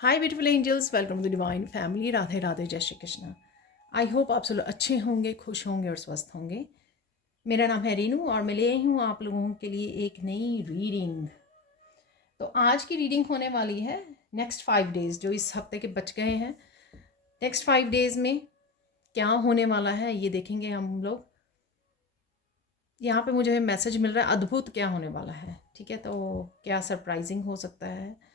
Hi beautiful angels, welcome to divine family. Radhe Radhe, जय Shri Krishna. I hope आप सब लोग अच्छे होंगे, खुश होंगे और स्वस्थ होंगे। मेरा नाम है रीनू और मैं ले आई हूँ आप लोगों के लिए एक नई रीडिंग। तो आज की रीडिंग होने वाली है नेक्स्ट 5 डेज़, जो इस हफ्ते के बच गए हैं। नेक्स्ट 5 डेज़ में क्या होने वाला है ये देखेंगे हम लोग। यहाँ पे मुझे मैसेज मिल रहा है अद्भुत क्या होने वाला है। ठीक है, तो क्या सरप्राइजिंग हो सकता है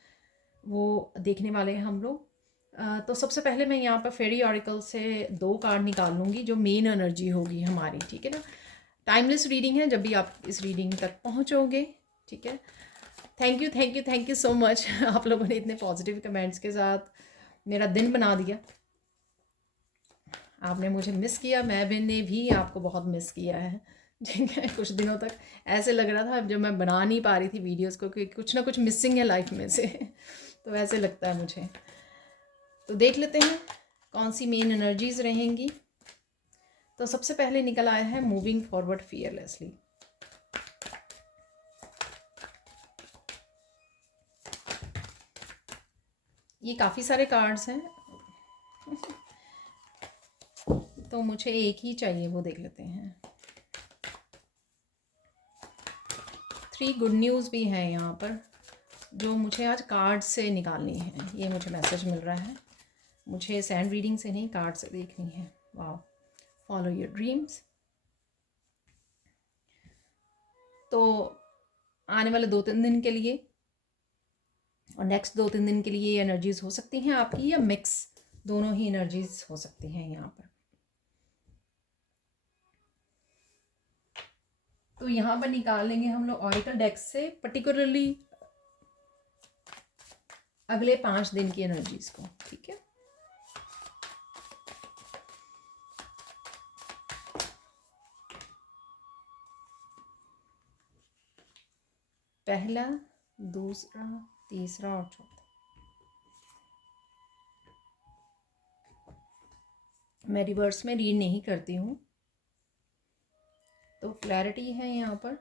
वो देखने वाले हैं हम लोग। तो सबसे पहले मैं यहाँ पर फेरी ऑरिकल से 2 कार्ड निकाल लूँगी जो मेन एनर्जी होगी हमारी। ठीक है ना, टाइमलेस रीडिंग है जब भी आप इस रीडिंग तक पहुँचोगे। ठीक है, thank you thank you thank you so much. आप लोगों ने इतने पॉजिटिव कमेंट्स के साथ मेरा दिन बना दिया। आपने मुझे मिस किया, मैंने भी आपको बहुत मिस किया है। ठीक है, कुछ दिनों तक ऐसे लग रहा था जब मैं बना नहीं पा रही थी वीडियोस को कि कुछ ना कुछ मिसिंग है लाइफ में से। तो वैसे लगता है मुझे। तो देख लेते हैं कौन सी मेन एनर्जीज रहेंगी। तो सबसे पहले निकल आया है मूविंग फॉरवर्ड फियरलेसली। ये काफ़ी सारे कार्ड्स हैं तो मुझे एक ही चाहिए, वो देख लेते हैं। 3 गुड न्यूज़ भी हैं यहाँ पर जो मुझे आज कार्ड से निकालनी है। ये मुझे मैसेज मिल रहा है, मुझे सैंड रीडिंग से नहीं कार्ड से देखनी है। वाह, फॉलो योर ड्रीम्स। तो आने वाले 2-3 दिन के लिए और नेक्स्ट 2-3 दिन के लिए ये एनर्जीज हो सकती हैं आपकी, या मिक्स दोनों ही एनर्जीज हो सकती हैं यहाँ पर। तो यहाँ पर निकाल लेंगे हम लोग ऑरिकल डेक्स से पर्टिकुलरली अगले 5 दिन की एनर्जीज को। ठीक है, पहला, दूसरा, तीसरा और चौथा। मैं रिवर्स में रीड नहीं करती हूँ तो क्लैरिटी है यहाँ पर।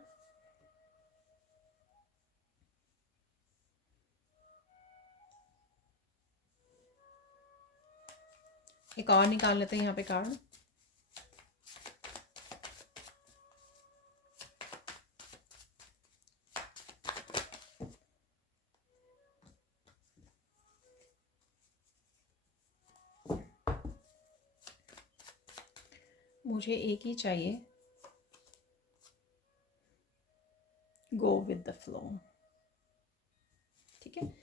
एक और निकाल लेते हैं यहाँ पे कार्ड। मुझे एक ही चाहिए, गो विद द फ्लो। ठीक है,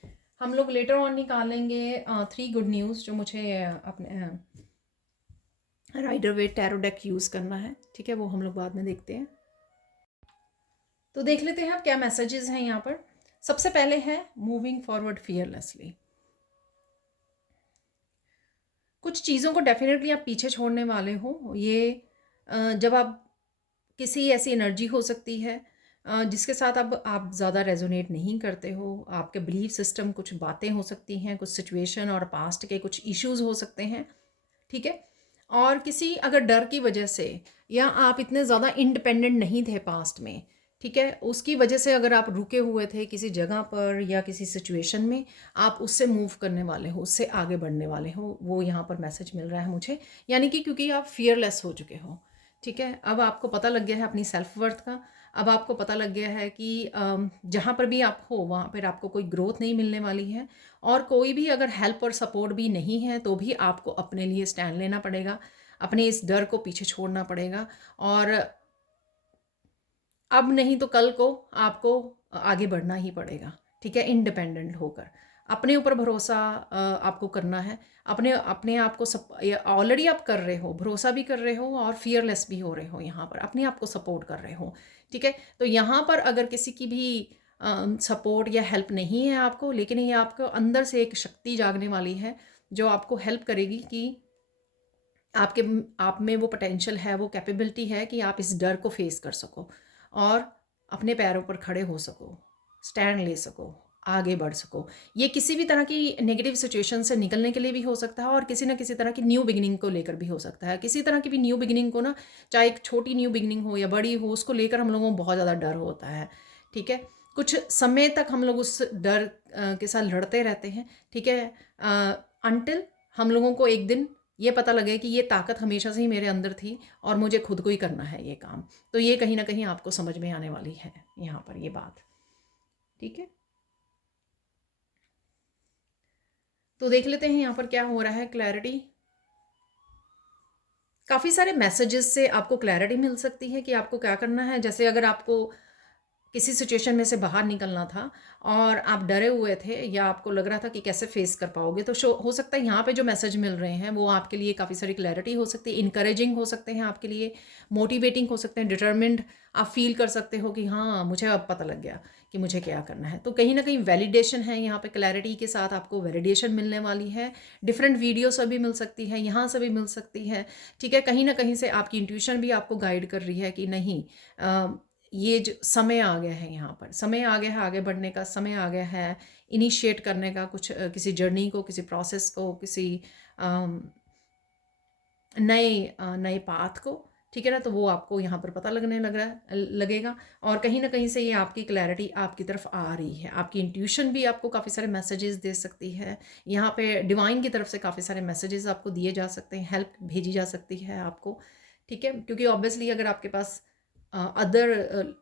हम लोग लेटर ऑन निकालेंगे 3 गुड न्यूज़ जो मुझे अपने Rider Waite tarot deck use करना है। ठीक है, वो हम लोग बाद में देखते हैं। तो देख लेते हैं आप क्या मैसेजेस हैं यहाँ पर। सबसे पहले है मूविंग फॉरवर्ड फियरलेसली। कुछ चीज़ों को डेफिनेटली आप पीछे छोड़ने वाले हो। ये जब आप किसी ऐसी एनर्जी हो सकती है जिसके साथ अब आप ज़्यादा रेजोनेट नहीं करते हो। आपके बिलीफ सिस्टम, कुछ बातें हो सकती हैं, कुछ सिचुएशन और पास्ट के कुछ इश्यूज हो सकते हैं। ठीक है, और किसी अगर डर की वजह से, या आप इतने ज़्यादा इंडिपेंडेंट नहीं थे पास्ट में, ठीक है, उसकी वजह से अगर आप रुके हुए थे किसी जगह पर या किसी सिचुएशन में, आप उससे मूव करने वाले हो, उससे आगे बढ़ने वाले हो, वो यहाँ पर मैसेज मिल रहा है मुझे। यानी कि क्योंकि आप फियरलेस हो चुके हो। ठीक है, अब आपको पता लग गया है अपनी सेल्फ वर्थ का। अब आपको पता लग गया है कि जहाँ पर भी आप हो वहाँ पर आपको कोई ग्रोथ नहीं मिलने वाली है, और कोई भी अगर हेल्प और सपोर्ट भी नहीं है तो भी आपको अपने लिए स्टैंड लेना पड़ेगा, अपने इस डर को पीछे छोड़ना पड़ेगा। और अब नहीं तो कल को आपको आगे बढ़ना ही पड़ेगा। ठीक है, इंडिपेंडेंट होकर अपने ऊपर भरोसा आपको करना है। अपने अपने आप को सब ऑलरेडी आप कर रहे हो, भरोसा भी कर रहे हो और फियरलेस भी हो रहे हो, यहाँ पर अपने आप को सपोर्ट कर रहे हो। ठीक है, तो यहाँ पर अगर किसी की भी सपोर्ट या हेल्प नहीं है आपको, लेकिन ये आपको अंदर से एक शक्ति जागने वाली है जो आपको हेल्प करेगी कि आपके आप में वो पोटेंशियल है, वो कैपेबिलिटी है कि आप इस डर को फेस कर सको और अपने पैरों पर खड़े हो सको, स्टैंड ले सको, आगे बढ़ सको। ये किसी भी तरह की नेगेटिव सिचुएशन से निकलने के लिए भी हो सकता है और किसी ना किसी तरह की न्यू बिगिनिंग को लेकर भी हो सकता है। किसी तरह की भी न्यू बिगिनिंग को ना, चाहे एक छोटी न्यू बिगिनिंग हो या बड़ी हो, उसको लेकर हम लोगों को बहुत ज़्यादा डर होता है। ठीक है, कुछ समय तक हम लोग उस डर के साथ लड़ते रहते हैं, ठीक है, अनटिल हम लोगों को एक दिन ये पता लगे कि ये ताकत हमेशा से ही मेरे अंदर थी और मुझे खुद को ही करना है ये काम। तो ये कहीं ना कहीं आपको समझ में आने वाली है यहाँ पर ये बात, ठीक है। तो देख लेते हैं यहाँ पर क्या हो रहा है, क्लैरिटी। काफ़ी सारे मैसेजेस से आपको क्लैरिटी मिल सकती है कि आपको क्या करना है। जैसे अगर आपको किसी सिचुएशन में से बाहर निकलना था और आप डरे हुए थे या आपको लग रहा था कि कैसे फेस कर पाओगे, तो शो हो सकता है यहाँ पे जो मैसेज मिल रहे हैं वो आपके लिए काफ़ी सारी क्लैरिटी हो सकती है, इनकरेजिंग हो सकते हैं आपके लिए, मोटिवेटिंग हो सकते हैं, डिटर्मिन्ड आप फील कर सकते हो कि हाँ मुझे अब पता लग गया कि मुझे क्या करना है। तो कहीं ना कहीं वैलिडेशन है यहाँ पे, क्लैरिटी के साथ आपको वैलिडेशन मिलने वाली है। डिफरेंट वीडियो से भी मिल सकती है, यहाँ से भी मिल सकती है, ठीक है। कहीं ना कहीं से आपकी इंट्यूशन भी आपको गाइड कर रही है कि नहीं, ये जो समय आ गया है, यहाँ पर समय आ गया है, आगे बढ़ने का समय आ गया है, इनिशिएट करने का कुछ किसी जर्नी को, किसी प्रोसेस को, किसी नए नए पाथ को, ठीक है ना। तो वो आपको यहाँ पर पता लगेगा। और कहीं ना कहीं से ये आपकी क्लैरिटी आपकी तरफ आ रही है। आपकी इंट्यूशन भी आपको काफ़ी सारे मैसेजेस दे सकती है। यहाँ पे डिवाइन की तरफ से काफ़ी सारे मैसेजेस आपको दिए जा सकते हैं, हेल्प भेजी जा सकती है आपको, ठीक है। क्योंकि ऑब्वियसली अगर आपके पास अदर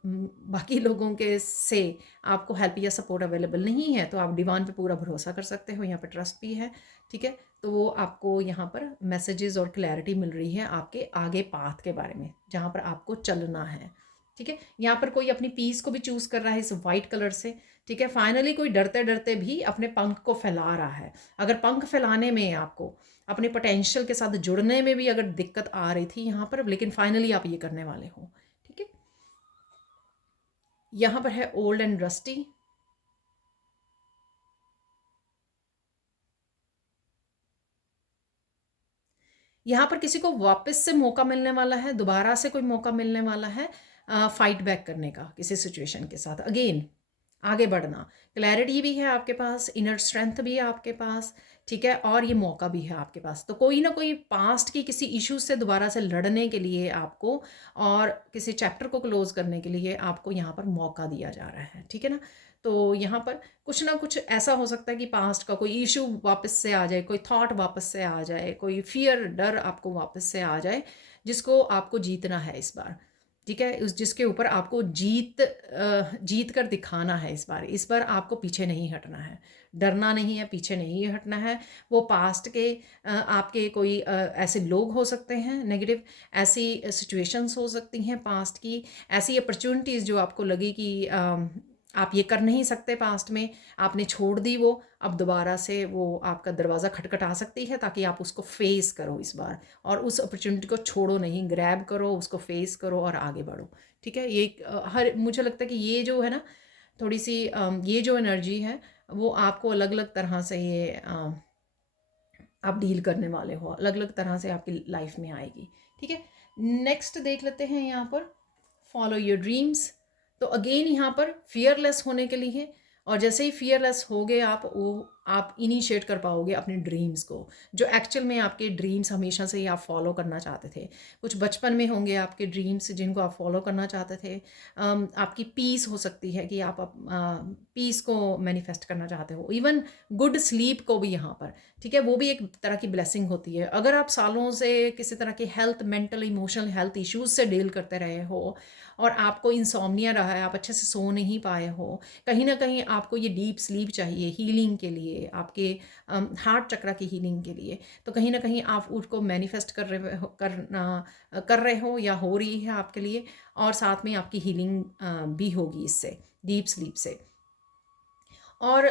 बाकी लोगों के से आपको हेल्प या सपोर्ट अवेलेबल नहीं है, तो आप डिवाइन पे पूरा भरोसा कर सकते हो, यहाँ पे ट्रस्ट भी है, ठीक है। तो वो आपको यहाँ पर मैसेजेस और क्लैरिटी मिल रही है आपके आगे पाथ के बारे में, जहाँ पर आपको चलना है, ठीक है। यहाँ पर कोई अपनी पीस को भी चूज़ कर रहा है इस वाइट कलर से, ठीक है। फाइनली कोई डरते डरते भी अपने पंख को फैला रहा है। अगर पंख फैलाने में आपको अपने पोटेंशियल के साथ जुड़ने में भी अगर दिक्कत आ रही थी यहाँ पर, लेकिन फाइनली आप ये करने वाले हो, ठीक है। यहाँ पर है ओल्ड एंड रस्टी। यहाँ पर किसी को वापस से मौका मिलने वाला है, दोबारा से कोई मौका मिलने वाला है फाइट बैक करने का किसी सिचुएशन के साथ, अगेन आगे बढ़ना। क्लैरिटी भी है आपके पास, इनर स्ट्रेंथ भी है आपके पास, ठीक है, और ये मौका भी है आपके पास। तो कोई ना कोई पास्ट की किसी इशू से दोबारा से लड़ने के लिए आपको, और किसी चैप्टर को क्लोज करने के लिए आपको यहाँ पर मौका दिया जा रहा है, ठीक है ना। तो यहाँ पर कुछ ना कुछ ऐसा हो सकता है कि पास्ट का कोई इशू वापस से आ जाए, कोई थॉट वापस से आ जाए, कोई फियर, डर आपको वापस से आ जाए, जिसको आपको जीतना है इस बार, ठीक है। उस जिसके ऊपर आपको जीत कर दिखाना है इस बार आपको पीछे नहीं हटना है, डरना नहीं है, पीछे नहीं हटना है। वो पास्ट के आपके कोई ऐसे लोग हो सकते हैं नेगेटिव, ऐसी सिचुएशंस हो सकती हैं पास्ट की, ऐसी अपॉर्चुनिटीज़ जो आपको लगी कि आप ये कर नहीं सकते, पास्ट में आपने छोड़ दी वो, अब दोबारा से वो आपका दरवाज़ा खटखटा सकती है, ताकि आप उसको फेस करो इस बार, और उस अपॉर्चुनिटी को छोड़ो नहीं, ग्रैब करो उसको, फेस करो और आगे बढ़ो, ठीक है। ये हर मुझे लगता है कि ये जो है ना, थोड़ी सी ये जो एनर्जी है वो आपको अलग अलग तरह से ये आप डील करने वाले हो, अलग अलग तरह से आपकी लाइफ में आएगी, ठीक है। नेक्स्ट देख लेते हैं यहाँ पर, फॉलो योर ड्रीम्स। तो अगेन यहाँ पर फियरलेस होने के लिए, और जैसे ही फियरलेस हो गए आप, वो आप इनिशिएट कर पाओगे अपने ड्रीम्स को, जो एक्चुअल में आपके ड्रीम्स हमेशा से ही आप फॉलो करना चाहते थे। कुछ बचपन में होंगे आपके ड्रीम्स जिनको आप फॉलो करना चाहते थे। आपकी पीस हो सकती है कि आप पीस को मैनिफेस्ट करना चाहते हो, इवन गुड स्लीप को भी यहाँ पर, ठीक है। वो भी एक तरह की ब्लेसिंग होती है। अगर आप सालों से किसी तरह के health, mental, emotional health issues से डील करते रहे हो और आपको इंसोम्निया रहा है, आप अच्छे से सो नहीं पाए हो, कहीं ना कहीं आपको ये डीप स्लीप चाहिए हीलिंग के लिए, आपके हार्ट चक्रा की हीलिंग के लिए, तो कहीं ना कहीं आप उसको मैनिफेस्ट कर रहे हो या हो रही है आपके लिए, और साथ में आपकी हीलिंग भी होगी इससे, डीप स्लीप से। और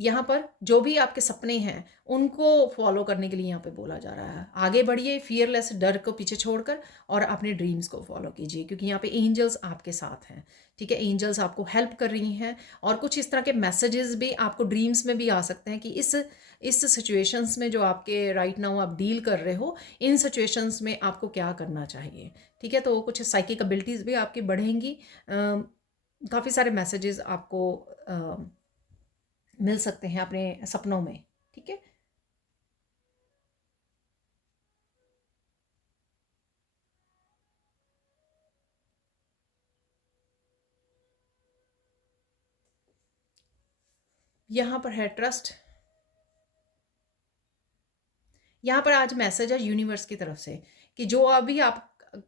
यहाँ पर जो भी आपके सपने हैं उनको फॉलो करने के लिए यहाँ पे बोला जा रहा है, आगे बढ़िए फियरलेस, डर को पीछे छोड़कर, और अपने ड्रीम्स को फॉलो कीजिए, क्योंकि यहाँ पे एंजल्स आपके साथ हैं, ठीक है। एंजल्स आपको हेल्प कर रही हैं, और कुछ इस तरह के मैसेजेस भी आपको ड्रीम्स में भी आ सकते हैं कि इस सिचुएशंस में जो आपके राइट नाउ आप डील कर रहे हो, इन सिचुएशंस में आपको क्या करना चाहिए, ठीक है। तो कुछ साइकिक एबिलिटीज़ भी आपकी बढ़ेंगी, काफ़ी सारे मैसेजेस आपको मिल सकते हैं अपने सपनों में, ठीक है। यहाँ पर है ट्रस्ट। यहाँ पर आज मैसेज है यूनिवर्स की तरफ से कि जो अभी आप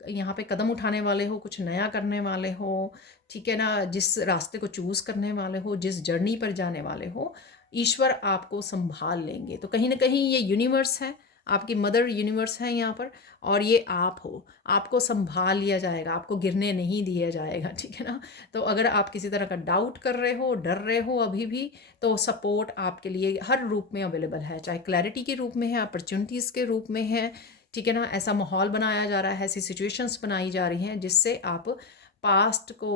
यहाँ पे कदम उठाने वाले हो, कुछ नया करने वाले हो, ठीक है ना, जिस रास्ते को चूज़ करने वाले हो, जिस जर्नी पर जाने वाले हो, ईश्वर आपको संभाल लेंगे। तो कहीं ना कहीं ये यूनिवर्स है, आपकी मदर यूनिवर्स है यहाँ पर, और ये आप हो, आपको संभाल लिया जाएगा, आपको गिरने नहीं दिया जाएगा, ठीक है ना। तो अगर आप किसी तरह का डाउट कर रहे हो, डर रहे हो अभी भी, तो सपोर्ट आपके लिए हर रूप में अवेलेबल है, चाहे क्लैरिटी के रूप में है, अपॉर्चुनिटीज़ के रूप में है, ठीक है ना। ऐसा माहौल बनाया जा रहा है, ऐसी सिचुएशंस बनाई जा रही हैं जिससे आप पास्ट को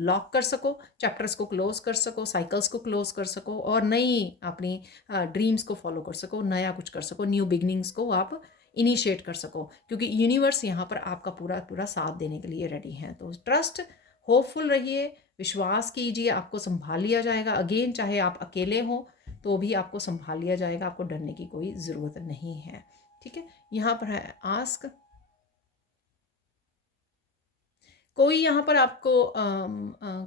लॉक कर सको, चैप्टर्स को क्लोज कर सको, साइकिल्स को क्लोज कर सको, और नई अपनी ड्रीम्स को फॉलो कर सको, नया कुछ कर सको, न्यू बिगनिंग्स को आप इनिशिएट कर सको, क्योंकि यूनिवर्स यहाँ पर आपका पूरा पूरा साथ देने के लिए रेडी है। तो ट्रस्ट, होपफुल रहिए, विश्वास कीजिए, आपको संभाल लिया जाएगा। अगेन, चाहे आप अकेले हो तो भी आपको संभाल लिया जाएगा, आपको डरने की कोई ज़रूरत नहीं है, ठीक है। यहाँ पर है आस्क। कोई यहाँ पर आपको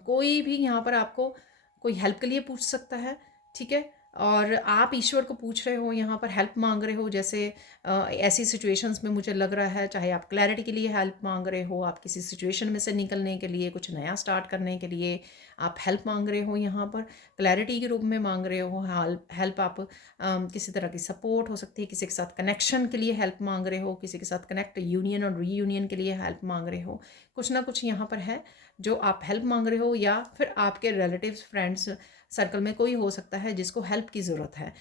कोई भी यहाँ पर आपको कोई हेल्प के लिए पूछ सकता है, ठीक है। और आप ईश्वर को पूछ रहे हो, यहाँ पर हेल्प मांग रहे हो, जैसे ऐसी सिचुएशंस में मुझे लग रहा है, चाहे आप क्लैरिटी के लिए हेल्प मांग रहे हो, आप किसी सिचुएशन में से निकलने के लिए, कुछ नया स्टार्ट करने के लिए आप हेल्प मांग रहे हो, यहाँ पर क्लैरिटी के रूप में मांग रहे हो हेल्प। आप किसी तरह की सपोर्ट हो सकती है, किसी के साथ कनेक्शन के लिए हेल्प मांग रहे हो, किसी के साथ कनेक्ट, यूनियन और रीयूनियन के लिए हेल्प मांग रहे हो, कुछ ना कुछ यहाँ पर है जो आप हेल्प मांग रहे हो, या फिर आपके रिलेटिव्स, फ्रेंड्स सर्कल में कोई हो सकता है जिसको हेल्प की ज़रूरत है।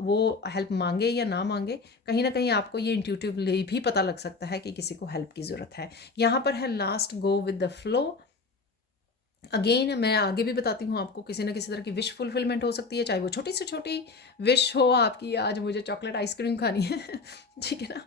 वो हेल्प मांगे या ना मांगे, कहीं ना कहीं आपको ये इंट्यूटिवली भी पता लग सकता है कि किसी को हेल्प की ज़रूरत है। यहाँ पर है last, go with the flow. Again मैं आगे भी बताती हूँ आपको, किसी ना किसी तरह की विश फुलफिलमेंट हो सकती है, चाहे वो छोटी से छोटी विश हो आपकी, आज मुझे चॉकलेट आइसक्रीम खानी है ठीक है ना।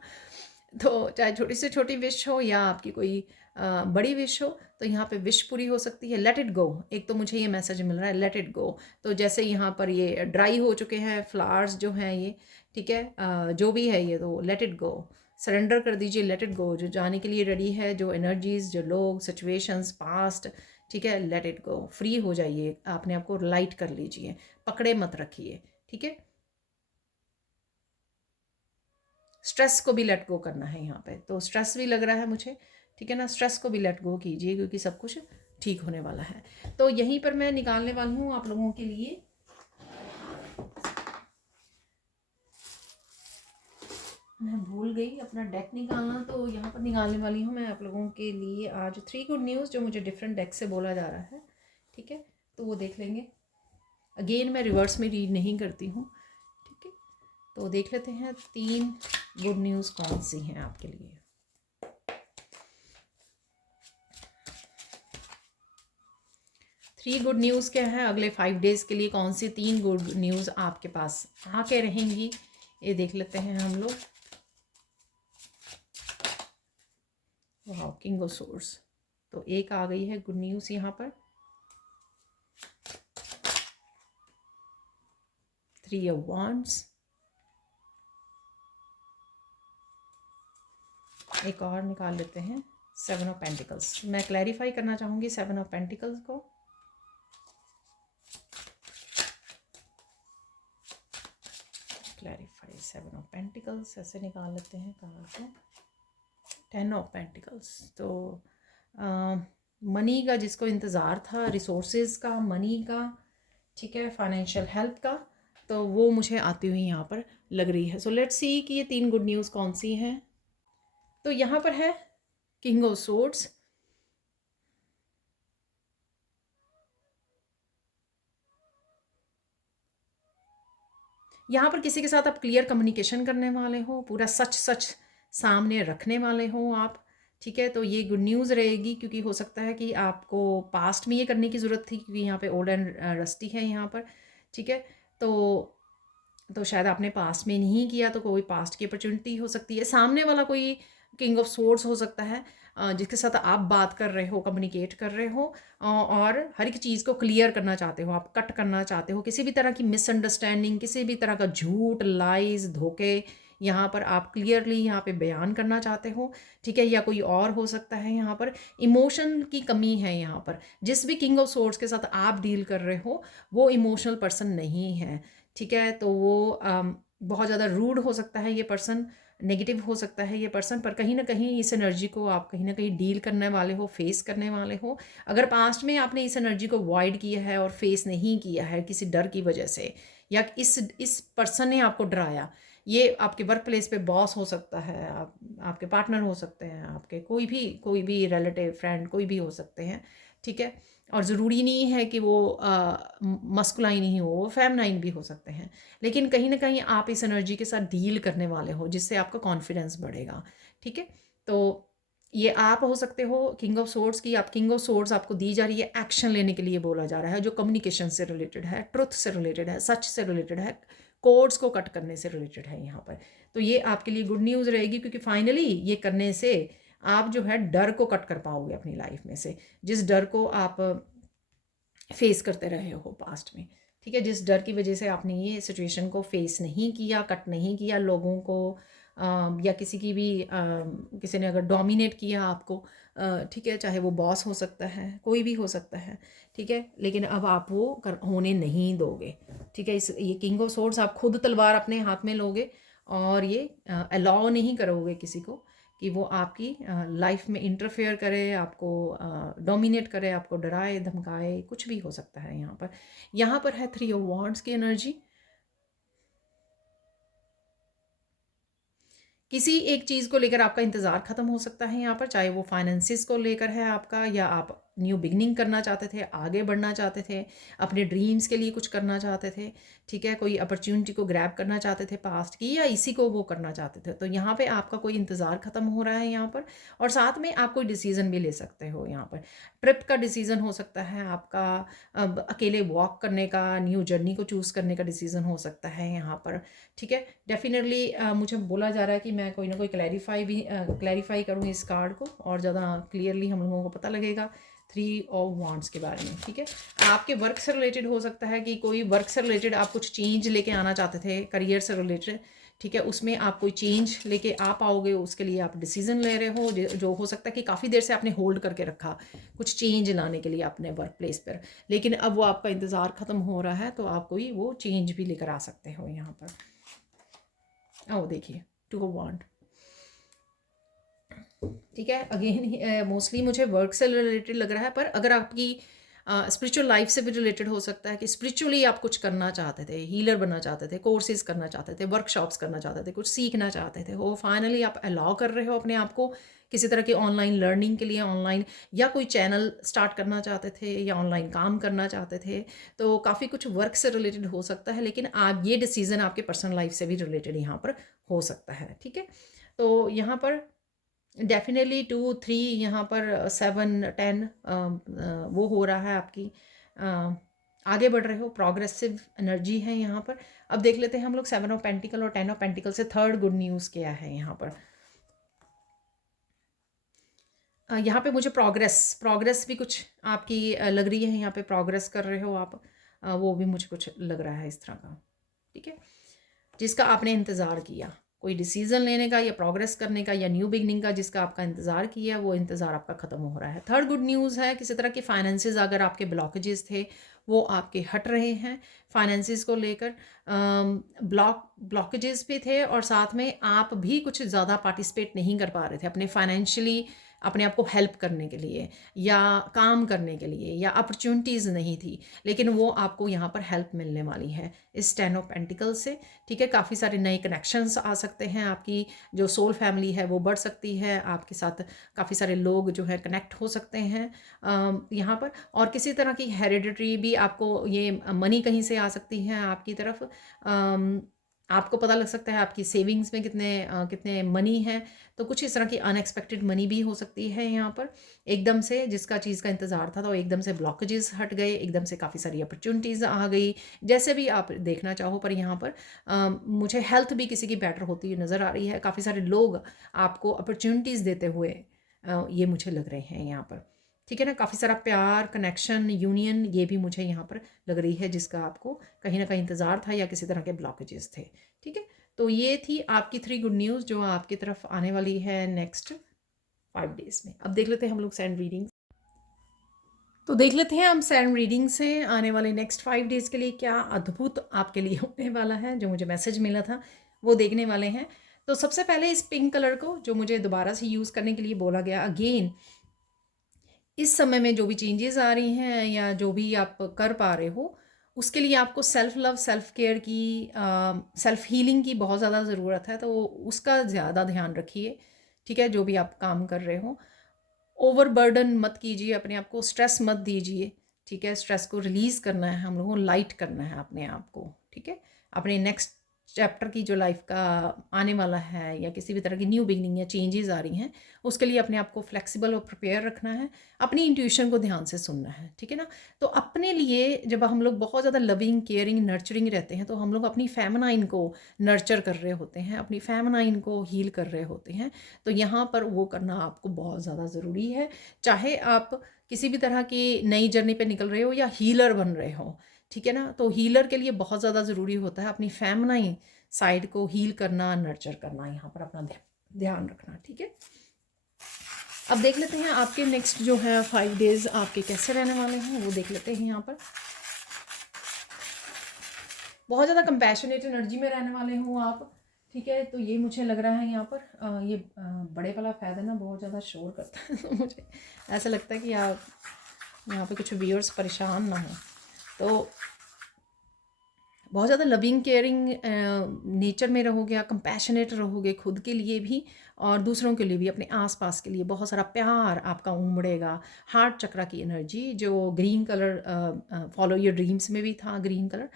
तो चाहे छोटी से छोटी विश हो या आपकी कोई बड़ी विश हो, तो यहाँ पे विश पूरी हो सकती है। लेट इट गो, एक तो मुझे ये मैसेज मिल रहा है, लेट इट गो। तो जैसे यहाँ पर ये ड्राई हो चुके हैं फ्लावर्स जो हैं ये, ठीक है, जो भी है ये, तो लेट इट गो, सरेंडर कर दीजिए, लेट इट गो। जो जाने के लिए रेडी है, जो एनर्जीज, जो लोग, सिचुएशंस पास्ट, ठीक है, लेट इट गो, फ्री हो जाइए, अपने आप को लाइट कर लीजिए, पकड़े मत रखिए, ठीक है। स्ट्रेस को भी लेट गो करना है यहाँ पे, तो स्ट्रेस भी लग रहा है मुझे, ठीक है ना। स्ट्रेस को भी लेट गो कीजिए, क्योंकि सब कुछ ठीक होने वाला है। तो यहीं पर मैं निकालने वाली हूँ आप लोगों के लिए, मैं भूल गई अपना डेक निकालना, तो यहाँ पर निकालने वाली हूँ मैं आप लोगों के लिए आज 3 गुड न्यूज़, जो मुझे डिफरेंट डेक से बोला जा रहा है, ठीक है। तो वो देख लेंगे। अगेन मैं रिवर्स में रीड नहीं करती हूँ, ठीक है। तो देख लेते हैं 3 गुड न्यूज़ कौन सी हैं आपके लिए। 3 गुड न्यूज़ क्या है, अगले 5 डेज़ के लिए कौन सी 3 गुड न्यूज़ आपके पास आके रहेंगी, ये देख लेते हैं हम लोग। वाह, किंग ऑफ सोर्स, तो एक आ गई है गुड न्यूज़ यहाँ पर। 3 ऑफ वांड्स, एक और निकाल लेते हैं 7 ऑफ पेंटिकल्स। मैं क्लैरिफाई करना चाहूँगी 7 ऑफ पेंटिकल्स को। क्लैरिफाई 7 ऑफ पेंटिकल्स, ऐसे निकाल लेते हैं कार्ड को। 10 ऑफ पेंटिकल्स, तो मनी का जिसको इंतज़ार था, रिसोर्सेज का, मनी का, ठीक है, फाइनेंशियल हेल्प का, तो वो मुझे आती हुई यहाँ पर लग रही है। सो लेट्स सी कि ये 3 गुड न्यूज़ कौन सी हैं। तो यहाँ पर है किंग ऑफ सोर्ड्स, यहाँ पर किसी के साथ आप क्लियर कम्युनिकेशन करने वाले हो, पूरा सच सच सामने रखने वाले हो आप, ठीक है। तो ये गुड न्यूज़ रहेगी, क्योंकि हो सकता है कि आपको पास्ट में ये करने की ज़रूरत थी, क्योंकि यहाँ पे ओल्ड एंड रस्टी है यहाँ पर, ठीक है। तो शायद आपने पास्ट में नहीं किया, तो कोई पास्ट की अपॉर्चुनिटी हो सकती है। सामने वाला कोई किंग ऑफ सोर्ड्स हो सकता है, जिसके साथ आप बात कर रहे हो, कम्युनिकेट कर रहे हो, और हर एक चीज़ को क्लियर करना चाहते हो, आप कट करना चाहते हो, किसी भी तरह की मिसअंडरस्टैंडिंग, किसी भी तरह का झूठ, लाइज, धोखे, यहाँ पर आप क्लियरली यहाँ पे बयान करना चाहते हो, ठीक है, या कोई और हो सकता है। यहाँ पर इमोशन की कमी है। यहाँ पर जिस भी किंग ऑफ सोर्ड्स के साथ आप डील कर रहे हो वो इमोशनल पर्सन नहीं है, ठीक है। तो वो बहुत ज़्यादा रूड हो सकता है ये पर्सन, नेगेटिव हो सकता है ये पर्सन, पर कहीं ना कहीं इस एनर्जी को आप कहीं ना कहीं डील करने वाले हो, फेस करने वाले हो। अगर पास्ट में आपने इस एनर्जी को अवॉइड किया है और फेस नहीं किया है किसी डर की वजह से, या इस पर्सन ने आपको डराया, ये आपके वर्क प्लेस पे बॉस हो सकता है, आपके पार्टनर हो सकते हैं, आपके कोई भी रिलेटिव फ्रेंड कोई भी हो सकते हैं, ठीक है। और ज़रूरी नहीं है कि वो मस्कुलाइन ही हो, वो फेमनाइन भी हो सकते हैं। लेकिन कहीं ना कहीं आप इस एनर्जी के साथ डील करने वाले हो जिससे आपका कॉन्फिडेंस बढ़ेगा, ठीक है। तो ये आप हो सकते हो किंग ऑफ सोर्ड्स की। आप किंग ऑफ सोर्ड्स आपको दी जा रही है एक्शन लेने के लिए बोला जा रहा है, जो कम्युनिकेशन से रिलेटेड है, ट्रुथ से रिलेटेड है, सच से रिलेटेड है, कोड्स को कट करने से रिलेटेड है यहाँ पर। तो ये आपके लिए गुड न्यूज़ रहेगी, क्योंकि फाइनली ये करने से आप जो है डर को कट कर पाओगे अपनी लाइफ में से, जिस डर को आप फेस करते रहे हो पास्ट में, ठीक है। जिस डर की वजह से आपने ये सिचुएशन को फेस नहीं किया, कट नहीं किया लोगों को, या किसी की भी किसी ने अगर डोमिनेट किया आपको, ठीक है, चाहे वो बॉस हो सकता है, कोई भी हो सकता है, ठीक है। लेकिन अब आप वो होने नहीं दोगे, ठीक है। ये किंग ऑफ सोर्ड्स आप खुद तलवार अपने हाथ में लोगे और ये अलाउ नहीं करोगे किसी को कि वो आपकी लाइफ में इंटरफेयर करे, आपको डोमिनेट करे, आपको डराए धमकाए, कुछ भी हो सकता है। यहाँ पर है 3 ऑफ वॉन्ड्स की एनर्जी। किसी एक चीज़ को लेकर आपका इंतज़ार ख़त्म हो सकता है यहाँ पर, चाहे वो फाइनेंसिस को लेकर है आपका, या आप न्यू बिगनिंग करना चाहते थे, आगे बढ़ना चाहते थे, अपने ड्रीम्स के लिए कुछ करना चाहते थे, ठीक है, कोई अपॉर्चुनिटी को ग्रैब करना चाहते थे पास्ट की, या इसी को वो करना चाहते थे। तो यहाँ पे आपका कोई इंतज़ार ख़त्म हो रहा है यहाँ पर। और साथ में आप कोई डिसीज़न भी ले सकते हो यहाँ पर। ट्रिप का डिसीज़न हो सकता है आपका, अब अकेले वॉक करने का, न्यू जर्नी को चूज़ करने का डिसीज़न हो सकता है यहाँ पर, ठीक है। डेफिनेटली मुझे बोला जा रहा है कि मैं कोई ना कोई क्लैरिफाई करूँ इस कार्ड को, और ज़्यादा क्लियरली हम लोगों को पता लगेगा 3 ऑफ वॉन्ड्स के बारे में, ठीक है। आपके वर्क से रिलेटेड हो सकता है कि कोई वर्क से रिलेटेड आप कुछ चेंज लेके आना चाहते थे, करियर से रिलेटेड, ठीक है, उसमें आप कोई चेंज लेके आ पाओगे, उसके लिए आप डिसीजन ले रहे हो, जो हो सकता है कि काफ़ी देर से आपने होल्ड करके रखा कुछ चेंज लाने के लिए अपने वर्क प्लेस पर, लेकिन अब वो आपका इंतज़ार ख़त्म हो रहा है, तो आप कोई वो चेंज भी लेकर आ सकते हो यहाँ पर। ओ देखिए 2 ऑफ वॉन्ड, ठीक है। अगेन मोस्टली मुझे वर्क से रिलेटेड लग रहा है, पर अगर आपकी स्पिरिचुअल लाइफ से भी रिलेटेड हो सकता है कि स्पिरिचुअली आप कुछ करना चाहते थे, हीलर बनना चाहते थे, कोर्सेज करना चाहते थे, वर्कशॉप्स करना चाहते थे, कुछ सीखना चाहते थे, वो फाइनली आप अलाउ कर रहे हो अपने आप को किसी तरह की ऑनलाइन लर्निंग के लिए, ऑनलाइन, या कोई चैनल स्टार्ट करना चाहते थे, या ऑनलाइन काम करना चाहते थे। तो काफ़ी कुछ वर्क से रिलेटेड हो सकता है, लेकिन आप ये डिसीज़न आपके पर्सनल लाइफ से भी रिलेटेड यहाँ पर हो सकता है, ठीक है। तो यहाँ पर डेफिनेटली 2 3 यहाँ पर 7 10 वो हो रहा है आपकी, आगे बढ़ रहे हो, प्रोग्रेसिव एनर्जी है यहाँ पर। अब देख लेते हैं हम लोग 7 ऑफ पेंटिकल और 10 ऑफ पेंटिकल से थर्ड गुड न्यूज़ क्या है यहाँ पर। यहाँ पे मुझे प्रोग्रेस भी कुछ आपकी लग रही है, यहाँ पे प्रोग्रेस कर रहे हो आप, वो भी मुझे कुछ लग रहा है इस तरह का, ठीक है, जिसका आपने इंतज़ार किया, कोई डिसीजन लेने का या प्रोग्रेस करने का या न्यू बिगनिंग का, जिसका आपका इंतज़ार किया, वो इंतज़ार आपका ख़त्म हो रहा है। थर्ड गुड न्यूज़ है किसी तरह के फाइनेंसेस, अगर आपके ब्लॉकेजेस थे वो आपके हट रहे हैं फाइनेंसेस को लेकर। ब्लॉकेजेस भी थे, और साथ में आप भी कुछ ज़्यादा पार्टिसिपेट नहीं कर पा रहे थे अपने फाइनेंशियली, अपने आप को हेल्प करने के लिए या काम करने के लिए, या अपॉर्चुनिटीज़ नहीं थी, लेकिन वो आपको यहाँ पर हेल्प मिलने वाली है इस 10 ऑफ पेंटिकल से, ठीक है। काफ़ी सारे नए कनेक्शंस आ सकते हैं, आपकी जो सोल फैमिली है वो बढ़ सकती है, आपके साथ काफ़ी सारे लोग जो है कनेक्ट हो सकते हैं यहाँ पर। और किसी तरह की हेरिडिटरी भी आपको, ये मनी कहीं से आ सकती है आपकी तरफ, आपको पता लग सकता है आपकी सेविंग्स में कितने मनी है, तो कुछ इस तरह की अनएक्सपेक्टेड मनी भी हो सकती है यहाँ पर एकदम से, जिसका चीज़ का इंतज़ार था तो एकदम से ब्लॉकेजेस हट गए, एकदम से काफ़ी सारी अपॉर्चुनिटीज़ आ गई, जैसे भी आप देखना चाहो। पर यहाँ पर मुझे हेल्थ भी किसी की बेटर होती हुई नज़र आ रही है, काफ़ी सारे लोग आपको अपॉर्चुनिटीज़ देते हुए ये मुझे लग रहे हैं यहाँ पर, ठीक है ना। काफ़ी सारा प्यार, कनेक्शन, यूनियन, ये भी मुझे यहाँ पर लग रही है, जिसका आपको कहीं ना कहीं इंतज़ार था या किसी तरह के ब्लॉकेजेस थे, ठीक है। तो ये थी आपकी 3 गुड न्यूज़ जो आपकी तरफ आने वाली है नेक्स्ट 5 डेज़ में। अब देख लेते हैं हम लोग सैंड रीडिंग। तो देख लेते हैं हम सैंड रीडिंग से आने वाले नेक्स्ट 5 डेज़ के लिए क्या अद्भुत आपके लिए होने वाला है। जो मुझे मैसेज मिला था वो देखने वाले हैं। तो सबसे पहले इस पिंक कलर को जो मुझे दोबारा से यूज़ करने के लिए बोला गया अगेन, इस समय में जो भी चेंजेस आ रही हैं या जो भी आप कर पा रहे हो, उसके लिए आपको सेल्फ लव, सेल्फ केयर की, सेल्फ हीलिंग की बहुत ज़्यादा ज़रूरत है। तो उसका ज़्यादा ध्यान रखिए, ठीक है? जो भी आप काम कर रहे हो, ओवरबर्डन मत कीजिए अपने आप को, स्ट्रेस मत दीजिए, ठीक है? स्ट्रेस को रिलीज़ करना है हम लोगों को, लाइट करना है अपने आप को, ठीक है? अपने नेक्स्ट चैप्टर की जो लाइफ का आने वाला है या किसी भी तरह की न्यू बिगनिंग या चेंजेस आ रही हैं, उसके लिए अपने आप को फ्लेक्सिबल और प्रिपेयर रखना है, अपनी इंट्यूशन को ध्यान से सुनना है, ठीक है ना? तो अपने लिए जब हम लोग बहुत ज़्यादा लविंग, केयरिंग, नर्चरिंग रहते हैं, तो हम लोग अपनी फेमिनाइन को नर्चर कर रहे होते हैं, अपनी फेमिनाइन को हील कर रहे होते हैं। तो यहाँ पर वो करना आपको बहुत ज़्यादा ज़रूरी है। चाहे आप किसी भी तरह की नई जर्नी पे निकल रहे हो या हीलर बन रहे हो, ठीक है ना? तो हीलर के लिए बहुत ज़्यादा ज़रूरी होता है अपनी फेमिनाइन साइड को हील करना, नर्चर करना, यहाँ पर अपना ध्यान रखना, ठीक है? अब देख लेते हैं आपके नेक्स्ट जो है 5 डेज़ आपके कैसे रहने वाले हैं, वो देख लेते हैं यहाँ पर। बहुत ज़्यादा कंपैशनेट एनर्जी में रहने वाले हो आप, ठीक है? तो ये मुझे लग रहा है यहाँ पर ये बड़े वाला फ़ायदा ना बहुत ज़्यादा शोर करता है तो मुझे ऐसा लगता है कि आप यहाँ पे कुछ व्यूअर्स परेशान ना हो। तो बहुत ज़्यादा लविंग केयरिंग नेचर में रहोगे, आप कंपैशनेट रहोगे खुद के लिए भी और दूसरों के लिए भी, अपने आसपास के लिए बहुत सारा प्यार आपका उमड़ेगा। हार्ट चक्रा की एनर्जी जो green colour follow your dreams में भी था ग्रीन कलर,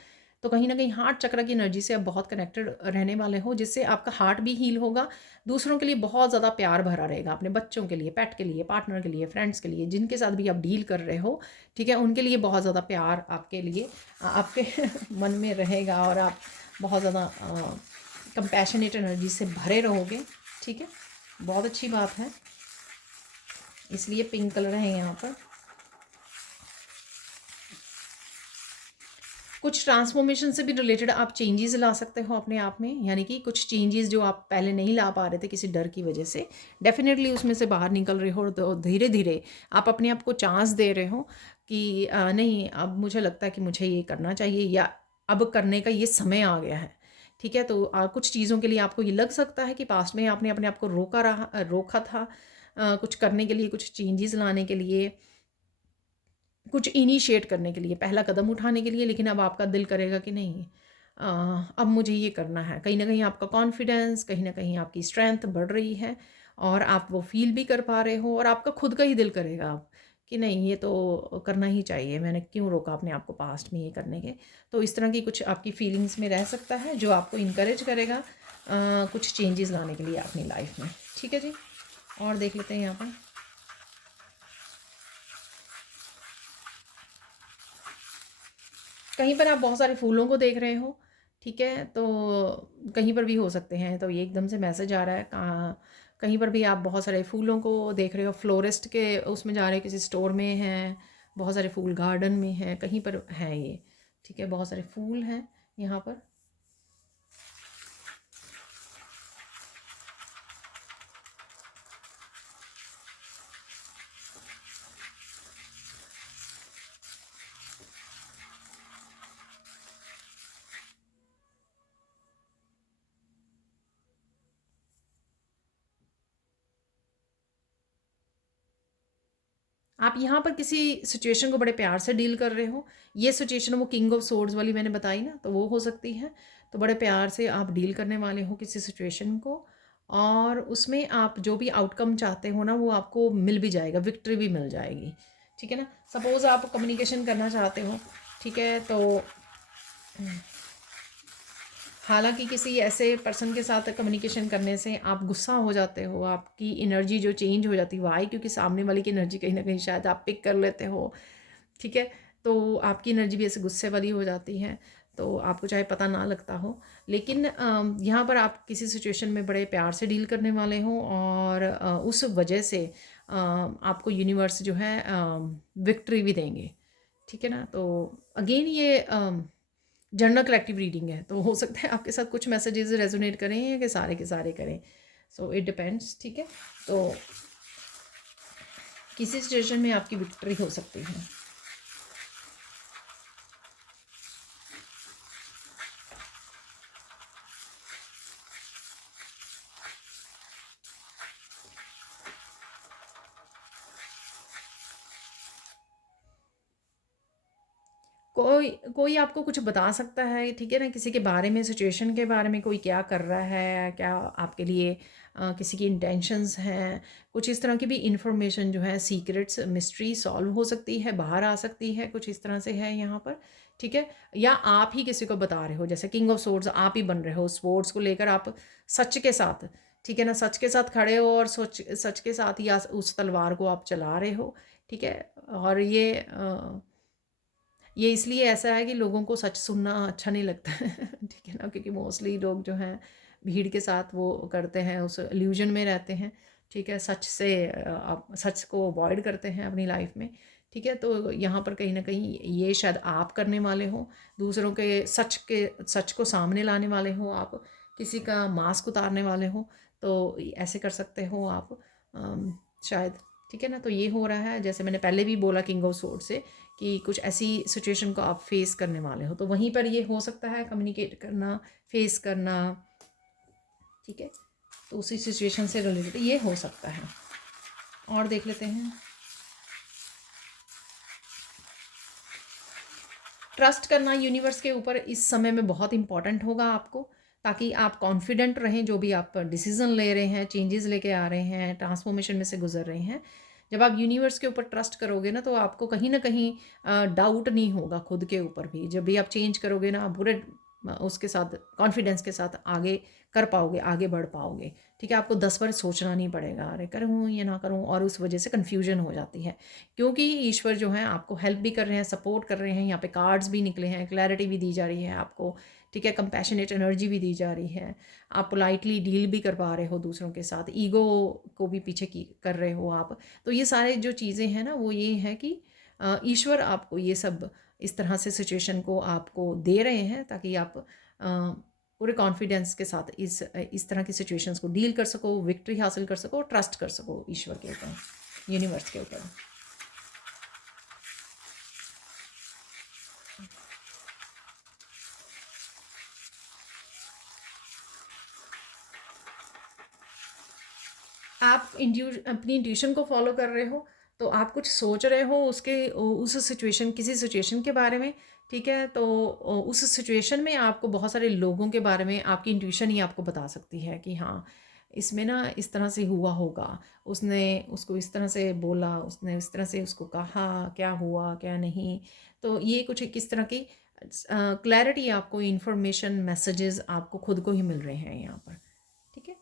तो कहीं ना कहीं हार्ट चक्रा की एनर्जी से आप बहुत कनेक्टेड रहने वाले हो, जिससे आपका हार्ट भी हील होगा, दूसरों के लिए बहुत ज़्यादा प्यार भरा रहेगा, अपने बच्चों के लिए, पेट के लिए, पार्टनर के लिए, फ्रेंड्स के लिए, जिनके साथ भी आप डील कर रहे हो, ठीक है? उनके लिए बहुत ज़्यादा प्यार आपके लिए आपके मन में रहेगा और आप बहुत ज़्यादा कंपैशनेट एनर्जी से भरे रहोगे, ठीक है? बहुत अच्छी बात है, इसलिए पिंक कलर है यहाँ पर। कुछ ट्रांसफॉर्मेशन से भी रिलेटेड आप चेंजेस ला सकते हो अपने आप में, यानी कि कुछ चेंजेस जो आप पहले नहीं ला पा रहे थे किसी डर की वजह से, डेफिनेटली उसमें से बाहर निकल रहे हो, तो धीरे धीरे आप अपने आप को चांस दे रहे हो कि नहीं, अब मुझे लगता है कि मुझे ये करना चाहिए या अब करने का ये समय आ गया है, ठीक है? तो कुछ चीज़ों के लिए आपको ये लग सकता है कि पास्ट में आपने अपने आप को रोका था कुछ करने के लिए, कुछ चेंजेस लाने के लिए, कुछ इनिशिएट करने के लिए, पहला कदम उठाने के लिए, लेकिन अब आपका दिल करेगा कि नहीं, अ, अब मुझे ये करना है। कहीं ना कहीं आपका कॉन्फिडेंस, कहीं ना कहीं आपकी स्ट्रेंथ बढ़ रही है और आप वो फील भी कर पा रहे हो और आपका खुद का ही दिल करेगा अब कि नहीं, ये तो करना ही चाहिए, मैंने क्यों रोका अपने आप को पास्ट में ये करने के। तो इस तरह की कुछ आपकी फीलिंग्स में रह सकता है जो आपको इनकरेज करेगा कुछ चेंजेस लाने के लिए अपनी लाइफ में, ठीक है जी? और देख लेते हैं यहाँ पर। कहीं पर आप बहुत सारे फूलों को देख रहे हो, ठीक है? तो कहीं पर भी हो सकते हैं, तो ये एकदम से मैसेज आ रहा है, कहाँ कहीं पर भी आप बहुत सारे फूलों को देख रहे हो, फ्लोरिस्ट के उसमें जा रहे हो, किसी स्टोर में हैं, बहुत सारे फूल गार्डन में हैं, कहीं पर हैं ये, ठीक है? बहुत सारे फूल हैं यहाँ पर। आप यहाँ पर किसी सिचुएशन को बड़े प्यार से डील कर रहे हो, ये सिचुएशन वो किंग ऑफ सोर्ड्स वाली मैंने बताई ना, तो वो हो सकती है। तो बड़े प्यार से आप डील करने वाले हो किसी सिचुएशन को और उसमें आप जो भी आउटकम चाहते हो ना, वो आपको मिल भी जाएगा, विक्ट्री भी मिल जाएगी, ठीक है ना? सपोज़ आप कम्युनिकेशन करना चाहते हो, ठीक है? तो हालांकि किसी ऐसे पर्सन के साथ कम्युनिकेशन करने से आप गुस्सा हो जाते हो, आपकी एनर्जी जो चेंज हो जाती है, वाई? क्योंकि सामने वाले की एनर्जी कहीं ना कहीं शायद आप पिक कर लेते हो, ठीक है? तो आपकी एनर्जी भी ऐसे गुस्से वाली हो जाती है, तो आपको चाहे पता ना लगता हो, लेकिन यहाँ पर आप किसी सिचुएशन में बड़े प्यार से डील करने वाले हो और उस वजह से आपको यूनिवर्स जो है विक्ट्री भी देंगे, ठीक है ना? तो अगेन ये जनरल कलेक्टिव रीडिंग है, तो हो सकता है आपके साथ कुछ मैसेजेस रेजोनेट करें या कि सारे के सारे करें। सो इट डिपेंड्स, ठीक है। तो किसी सिचुएशन में आपकी विक्ट्री हो सकती है। कोई कोई आपको कुछ बता सकता है, ठीक है ना, किसी के बारे में, सिचुएशन के बारे में, कोई क्या कर रहा है, क्या आपके लिए किसी की इंटेंशंस हैं, कुछ इस तरह की भी इंफॉर्मेशन जो है, सीक्रेट्स, मिस्ट्री सॉल्व हो सकती है, बाहर आ सकती है, कुछ इस तरह से है यहाँ पर, ठीक है। या आप ही किसी को बता रहे हो, जैसे किंग ऑफ सोर्ड्स आप ही बन रहे हो, स्पोर्ट्स को लेकर आप सच के साथ, ठीक है ना, सच के साथ खड़े हो और सच सच के साथ ही उस तलवार को आप चला रहे हो, ठीक है। और ये इसलिए ऐसा है कि लोगों को सच सुनना अच्छा नहीं लगता है ठीक है ना, क्योंकि मोस्टली लोग जो हैं भीड़ के साथ वो करते हैं, उस इल्यूजन में रहते हैं, ठीक है, सच से आप सच को अवॉइड करते हैं अपनी लाइफ में, ठीक है। तो यहाँ पर कहीं ना कहीं ये शायद आप करने वाले हो, दूसरों के सच को सामने लाने वाले हो, आप किसी का मास्क उतारने वाले हो, तो ऐसे कर सकते हो आप, शायद, ठीक है ना। तो ये हो रहा है, जैसे मैंने पहले भी बोला किंग ऑफ सोर्ड से, कि कुछ ऐसी सिचुएशन को आप फेस करने वाले हो, तो वहीं पर ये हो सकता है कम्युनिकेट करना, फेस करना, ठीक है। तो उसी सिचुएशन से रिलेटेड ये हो सकता है। और देख लेते हैं। ट्रस्ट करना यूनिवर्स के ऊपर इस समय में बहुत इंपॉर्टेंट होगा आपको, ताकि आप कॉन्फिडेंट रहें जो भी आप डिसीजन ले रहे हैं, चेंजेस लेके आ रहे हैं, ट्रांसफॉर्मेशन में से गुजर रहे हैं। जब आप यूनिवर्स के ऊपर ट्रस्ट करोगे ना, तो आपको कहीं ना कहीं डाउट नहीं होगा खुद के ऊपर भी। जब भी आप चेंज करोगे ना, आप पूरे उसके साथ कॉन्फिडेंस के साथ आगे कर पाओगे, आगे बढ़ पाओगे, ठीक है। आपको 10 बार सोचना नहीं पड़ेगा, अरे करूँ या ना करूँ, और उस वजह से कन्फ्यूजन हो जाती है, क्योंकि ईश्वर जो है आपको हेल्प भी कर रहे हैं, सपोर्ट कर रहे हैं, यहाँ पे कार्ड्स भी निकले हैं, क्लैरिटी भी दी जा रही है आपको, ठीक है, कंपैशनेट एनर्जी भी दी जा रही है, आप पोलाइटली डील भी कर पा रहे हो दूसरों के साथ, ईगो को भी पीछे की कर रहे हो आप। तो ये सारे जो चीज़ें हैं ना, वो ये है कि ईश्वर आपको ये सब इस तरह से सिचुएशन को आपको दे रहे हैं, ताकि आप पूरे कॉन्फिडेंस के साथ इस तरह की सिचुएशंस को डील कर सको, विक्ट्री हासिल कर सको, ट्रस्ट कर सको ईश्वर के ऊपर, यूनिवर्स के ऊपर। आप अपनी इंट्यूशन को फॉलो कर रहे हो, तो आप कुछ सोच रहे हो उस सिचुएशन, किसी सिचुएशन के बारे में, ठीक है। तो उस सिचुएशन में आपको बहुत सारे लोगों के बारे में आपकी इंट्यूशन ही आपको बता सकती है कि हाँ, इसमें ना इस तरह से हुआ होगा, उसने उसको इस तरह से बोला, उसने इस तरह से उसको कहा, क्या हुआ क्या नहीं। तो ये कुछ किस तरह की क्लैरिटी आपको, इंफॉर्मेशन, मैसेजेस आपको खुद को ही मिल रहे हैं यहाँ पर, ठीक है।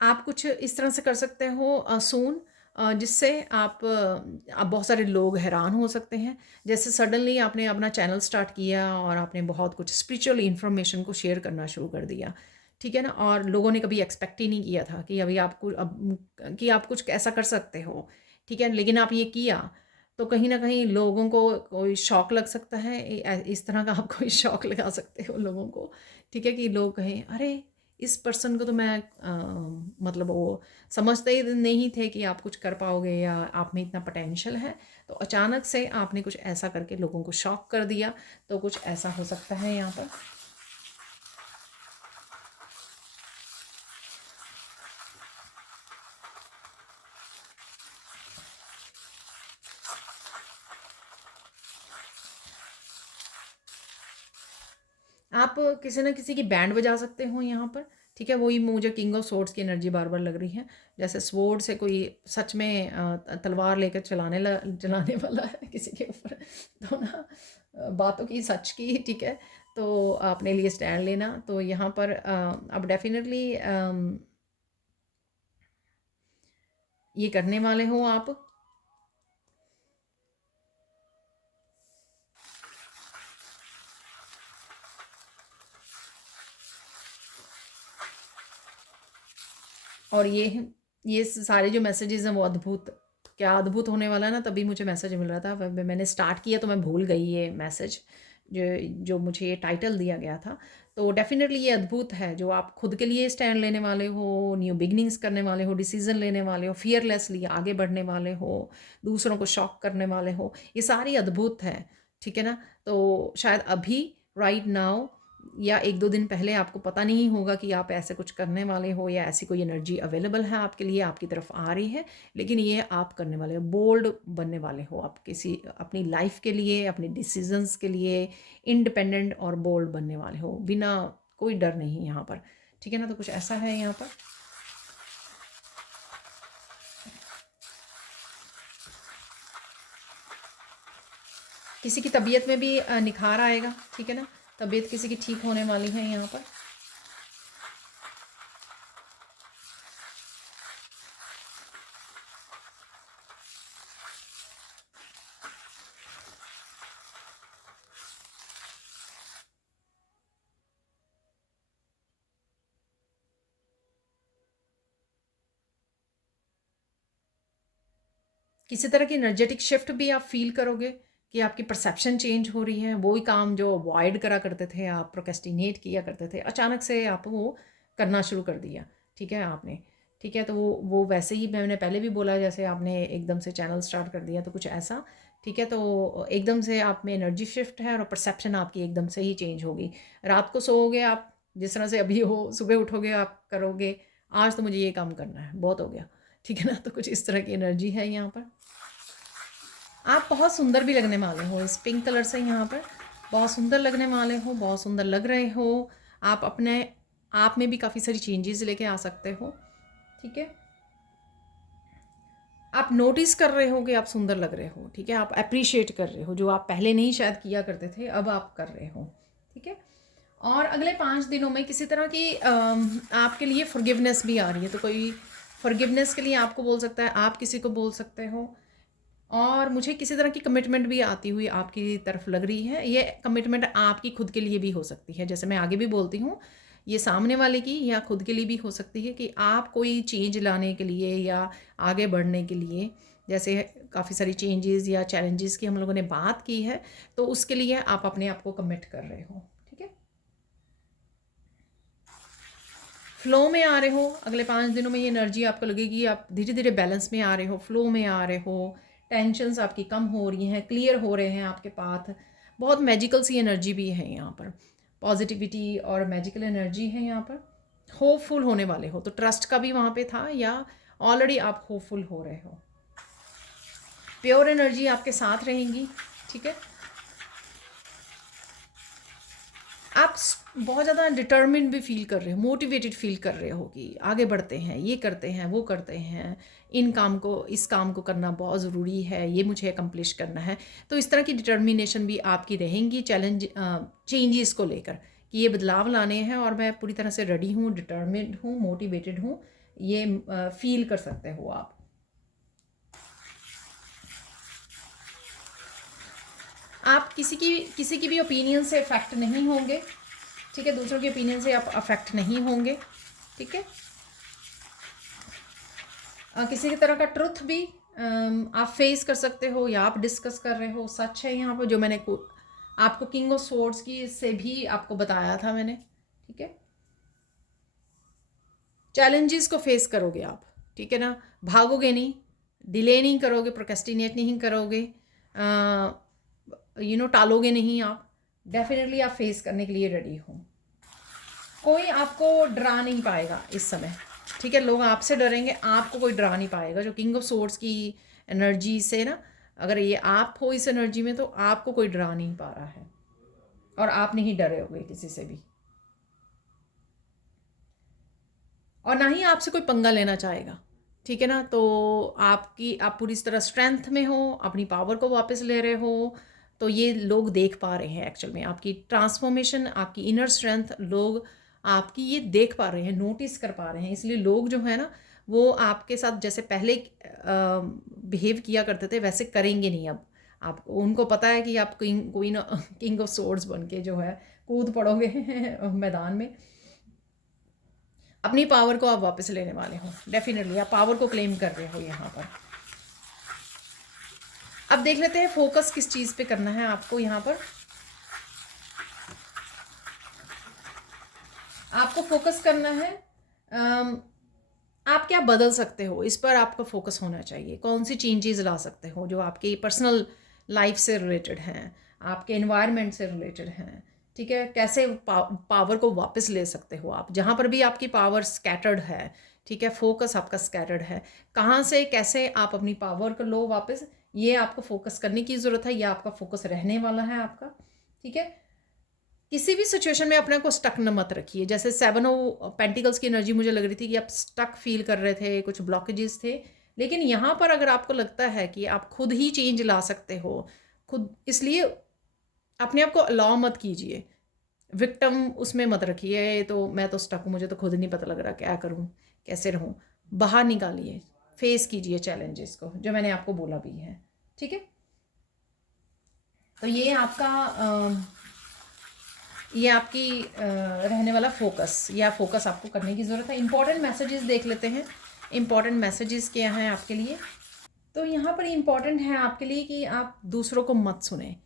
आप कुछ इस तरह से कर सकते हो सून, जिससे आप बहुत सारे लोग हैरान हो सकते हैं। जैसे सडनली आपने अपना चैनल स्टार्ट किया और आपने बहुत कुछ स्पिरिचुअल इन्फॉर्मेशन को शेयर करना शुरू कर दिया, ठीक है ना, और लोगों ने कभी एक्सपेक्ट ही नहीं किया था कि अभी आपको अब कि आप कुछ ऐसा कर सकते हो, ठीक है, लेकिन आप ये किया। तो कहीं ना कहीं लोगों को कोई शौक लग सकता है, इस तरह का आप कोई शौक लगा सकते हो लोगों को, ठीक है, कि लोग कहें अरे इस पर्सन को तो मैं मतलब वो समझते ही नहीं थे कि आप कुछ कर पाओगे या आप में इतना पोटेंशियल है। तो अचानक से आपने कुछ ऐसा करके लोगों को शॉक कर दिया, तो कुछ ऐसा हो सकता है यहाँ पर। आप किसी ना किसी की बैंड बजा सकते हो यहाँ पर, ठीक है। वही मुझे किंग ऑफ सोर्ड्स की एनर्जी बार बार लग रही है, जैसे स्वॉर्ड से कोई सच में तलवार लेकर चलाने वाला है किसी के ऊपर तो ना बातों की, सच की, ठीक है। तो अपने लिए स्टैंड लेना, तो यहाँ पर अब डेफिनेटली ये करने वाले हो आप। और ये सारे जो मैसेजेस हैं वो अद्भुत, क्या अद्भुत होने वाला है ना, तभी मुझे मैसेज मिल रहा था। मैंने स्टार्ट किया तो मैं भूल गई ये मैसेज, जो जो मुझे ये टाइटल दिया गया था। तो डेफिनेटली ये अद्भुत है, जो आप खुद के लिए स्टैंड लेने वाले हो, न्यू बिगनिंग्स करने वाले हो, डिसीजन लेने वाले हो, फियरलेसली आगे बढ़ने वाले हो, दूसरों को शॉक करने वाले हो, ये सारी अद्भुत है। ठीक है ना। तो शायद अभी राइट नाउ या एक दो दिन पहले आपको पता नहीं होगा कि आप ऐसे कुछ करने वाले हो, या ऐसी कोई एनर्जी अवेलेबल है आपके लिए, आपकी तरफ आ रही है, लेकिन ये आप करने वाले हो, बोल्ड बनने वाले हो आप किसी अपनी लाइफ के लिए, अपने डिसीजंस के लिए इंडिपेंडेंट और बोल्ड बनने वाले हो, बिना कोई डर नहीं यहाँ पर। ठीक है ना। तो कुछ ऐसा है यहाँ पर। किसी की तबीयत में भी निखार आएगा। ठीक है ना। तबीयत किसी की ठीक होने वाली है यहाँ पर। किसी तरह की एनर्जेटिक शिफ्ट भी आप फील करोगे कि आपकी परसेप्शन चेंज हो रही है। वही काम जो अवॉइड करा करते थे, आप प्रोक्रेस्टिनेट किया करते थे, अचानक से आप वो करना शुरू कर दिया। ठीक है आपने। ठीक है। तो वो वैसे ही मैंने पहले भी बोला, जैसे आपने एकदम से चैनल स्टार्ट कर दिया, तो कुछ ऐसा। ठीक है। तो एकदम से आप में एनर्जी शिफ्ट है और परसेप्शन आपकी एकदम से ही चेंज होगी। रात को सोओगे आप जिस तरह से अभी हो, सुबह उठोगे आप करोगे आज तो मुझे ये काम करना है, बहुत हो गया। ठीक है ना। तो कुछ इस तरह की एनर्जी है यहाँ पर। आप बहुत सुंदर भी लगने वाले हो इस पिंक कलर से, यहाँ पर बहुत सुंदर लगने वाले हो, बहुत सुंदर लग रहे हो। आप अपने आप में भी काफ़ी सारी चेंजेस लेके आ सकते हो। ठीक है। आप नोटिस कर रहे हो कि आप सुंदर लग रहे हो। ठीक है। आप अप्रिशिएट कर रहे हो, जो आप पहले नहीं शायद किया करते थे, अब आप कर रहे हो। ठीक है। और अगले 5 दिनों में किसी तरह की आपके लिए फॉरगिवनेस भी आ रही है। तो कोई फॉरगिवनेस के लिए आपको बोल सकता है, आप किसी को बोल सकते हो। और मुझे किसी तरह की कमिटमेंट भी आती हुई आपकी तरफ लग रही है। ये कमिटमेंट आपकी खुद के लिए भी हो सकती है, जैसे मैं आगे भी बोलती हूँ, ये सामने वाले की या खुद के लिए भी हो सकती है कि आप कोई चेंज लाने के लिए या आगे बढ़ने के लिए, जैसे काफ़ी सारी चेंजेस या चैलेंजेस की हम लोगों ने बात की है, तो उसके लिए आप अपने आप को कमिट कर रहे हो। ठीक है। फ्लो में आ रहे हो। अगले 5 दिनों में ये एनर्जी आपको लगेगी, आप धीरे धीरे बैलेंस में आ रहे हो, फ्लो में आ रहे हो, टेंशन्स आपकी कम हो रही हैं, क्लियर हो रहे हैं आपके पाथ। बहुत मैजिकल सी एनर्जी भी है यहाँ पर, पॉजिटिविटी और मैजिकल एनर्जी है यहाँ पर। होपफुल होने वाले हो, तो ट्रस्ट का भी वहाँ पे था, या ऑलरेडी आप होपफुल हो रहे हो। प्योर एनर्जी आपके साथ रहेंगी। ठीक है। आप बहुत ज़्यादा डिटर्मिन्ड भी फील कर रहे हो, मोटिवेटेड फील कर रहे हो कि आगे बढ़ते हैं, ये करते हैं, वो करते हैं, इस काम को करना बहुत ज़रूरी है, ये मुझे अकम्प्लिश करना है। तो इस तरह की डिटर्मिनेशन भी आपकी रहेंगी चेंजेस को लेकर, कि ये बदलाव लाने हैं और मैं पूरी तरह से रेडी हूँ, डिटर्मिन्ड हूँ, मोटिवेटेड हूँ। ये फील कर सकते हो आप। आप किसी की भी ओपिनियन से अफेक्ट नहीं होंगे। ठीक है। दूसरों के ओपिनियन से आप अफेक्ट नहीं होंगे। ठीक है। किसी की तरह का ट्रुथ भी आप फेस कर सकते हो, या आप डिस्कस कर रहे हो, सच है यहाँ पर जो मैंने आपको किंग ऑफ स्वॉर्ड्स की से भी आपको बताया था मैंने। ठीक है। चैलेंजेस को फेस करोगे आप। ठीक है ना। भागोगे नहीं, डिले नहीं करोगे, प्रोक्रेस्टिनेट नहीं करोगे, टालोगे नहीं आप। डेफिनेटली आप फेस करने के लिए रेडी हो। कोई आपको डरा नहीं पाएगा इस समय। ठीक है। लोग आपसे डरेंगे, आपको कोई डरा नहीं पाएगा। जो किंग ऑफ सोर्ड्स की एनर्जी से ना, अगर ये आप हो इस एनर्जी में, तो आपको कोई डरा नहीं पा रहा है, और आप नहीं डरे होगे किसी से भी, और ना ही आपसे कोई पंगा लेना चाहेगा। ठीक है ना। तो आप पूरी तरह स्ट्रेंथ में हो, अपनी पावर को वापस ले रहे हो। तो ये लोग देख पा रहे हैं एक्चुअल में आपकी ट्रांसफॉर्मेशन, आपकी इनर स्ट्रेंथ, लोग आपकी ये देख पा रहे हैं, नोटिस कर पा रहे हैं। इसलिए लोग जो है ना, वो आपके साथ जैसे पहले बिहेव किया करते थे वैसे करेंगे नहीं अब। आप उनको पता है कि आप किंग ऑफ सोर्ड्स बन के जो है कूद पड़ोगे मैदान में। अपनी पावर को आप वापस लेने वाले हो, डेफिनेटली आप पावर को क्लेम कर रहे हो यहाँ पर। अब देख लेते हैं फोकस किस चीज़ पे करना है आपको यहाँ पर। आपको फोकस करना है आप क्या बदल सकते हो, इस पर आपका फोकस होना चाहिए। कौन सी चेंजेस ला सकते हो जो आपकी पर्सनल लाइफ से रिलेटेड हैं, आपके एनवायरनमेंट से रिलेटेड हैं, ठीक है। कैसे पावर को वापस ले सकते हो आप, जहाँ पर भी आपकी पावर स्कैटर्ड है, ठीक है, फोकस आपका स्कैटर्ड है, कहाँ से कैसे आप अपनी पावर को लो वापस, ये आपको फोकस करने की ज़रूरत है। ये आपका फोकस रहने वाला है आपका, ठीक है। किसी भी सिचुएशन में अपने को स्टक न मत रखिए। जैसे 7 ऑफ पेंटिकल्स की एनर्जी मुझे लग रही थी कि आप स्टक फील कर रहे थे, कुछ ब्लॉकेजेस थे। लेकिन यहाँ पर अगर आपको लगता है कि आप खुद ही चेंज ला सकते हो खुद, इसलिए अपने आप को अलाउ मत कीजिए, विक्टिम उसमें मत रखिए। तो मैं तो स्टक हूँ, मुझे तो खुद नहीं पता लग रहा क्या करूँ कैसे रहूँ। बाहर निकालिए, फेस कीजिए चैलेंजेस को, जो मैंने आपको बोला भी है, ठीक है। तो ये आपकी रहने वाला फोकस, या फोकस आपको करने की ज़रूरत है। इंपॉर्टेंट मैसेजेस देख लेते हैं, इंपॉर्टेंट मैसेजेस क्या हैं आपके लिए। तो यहाँ पर इम्पॉर्टेंट है आपके लिए कि आप दूसरों को मत सुने,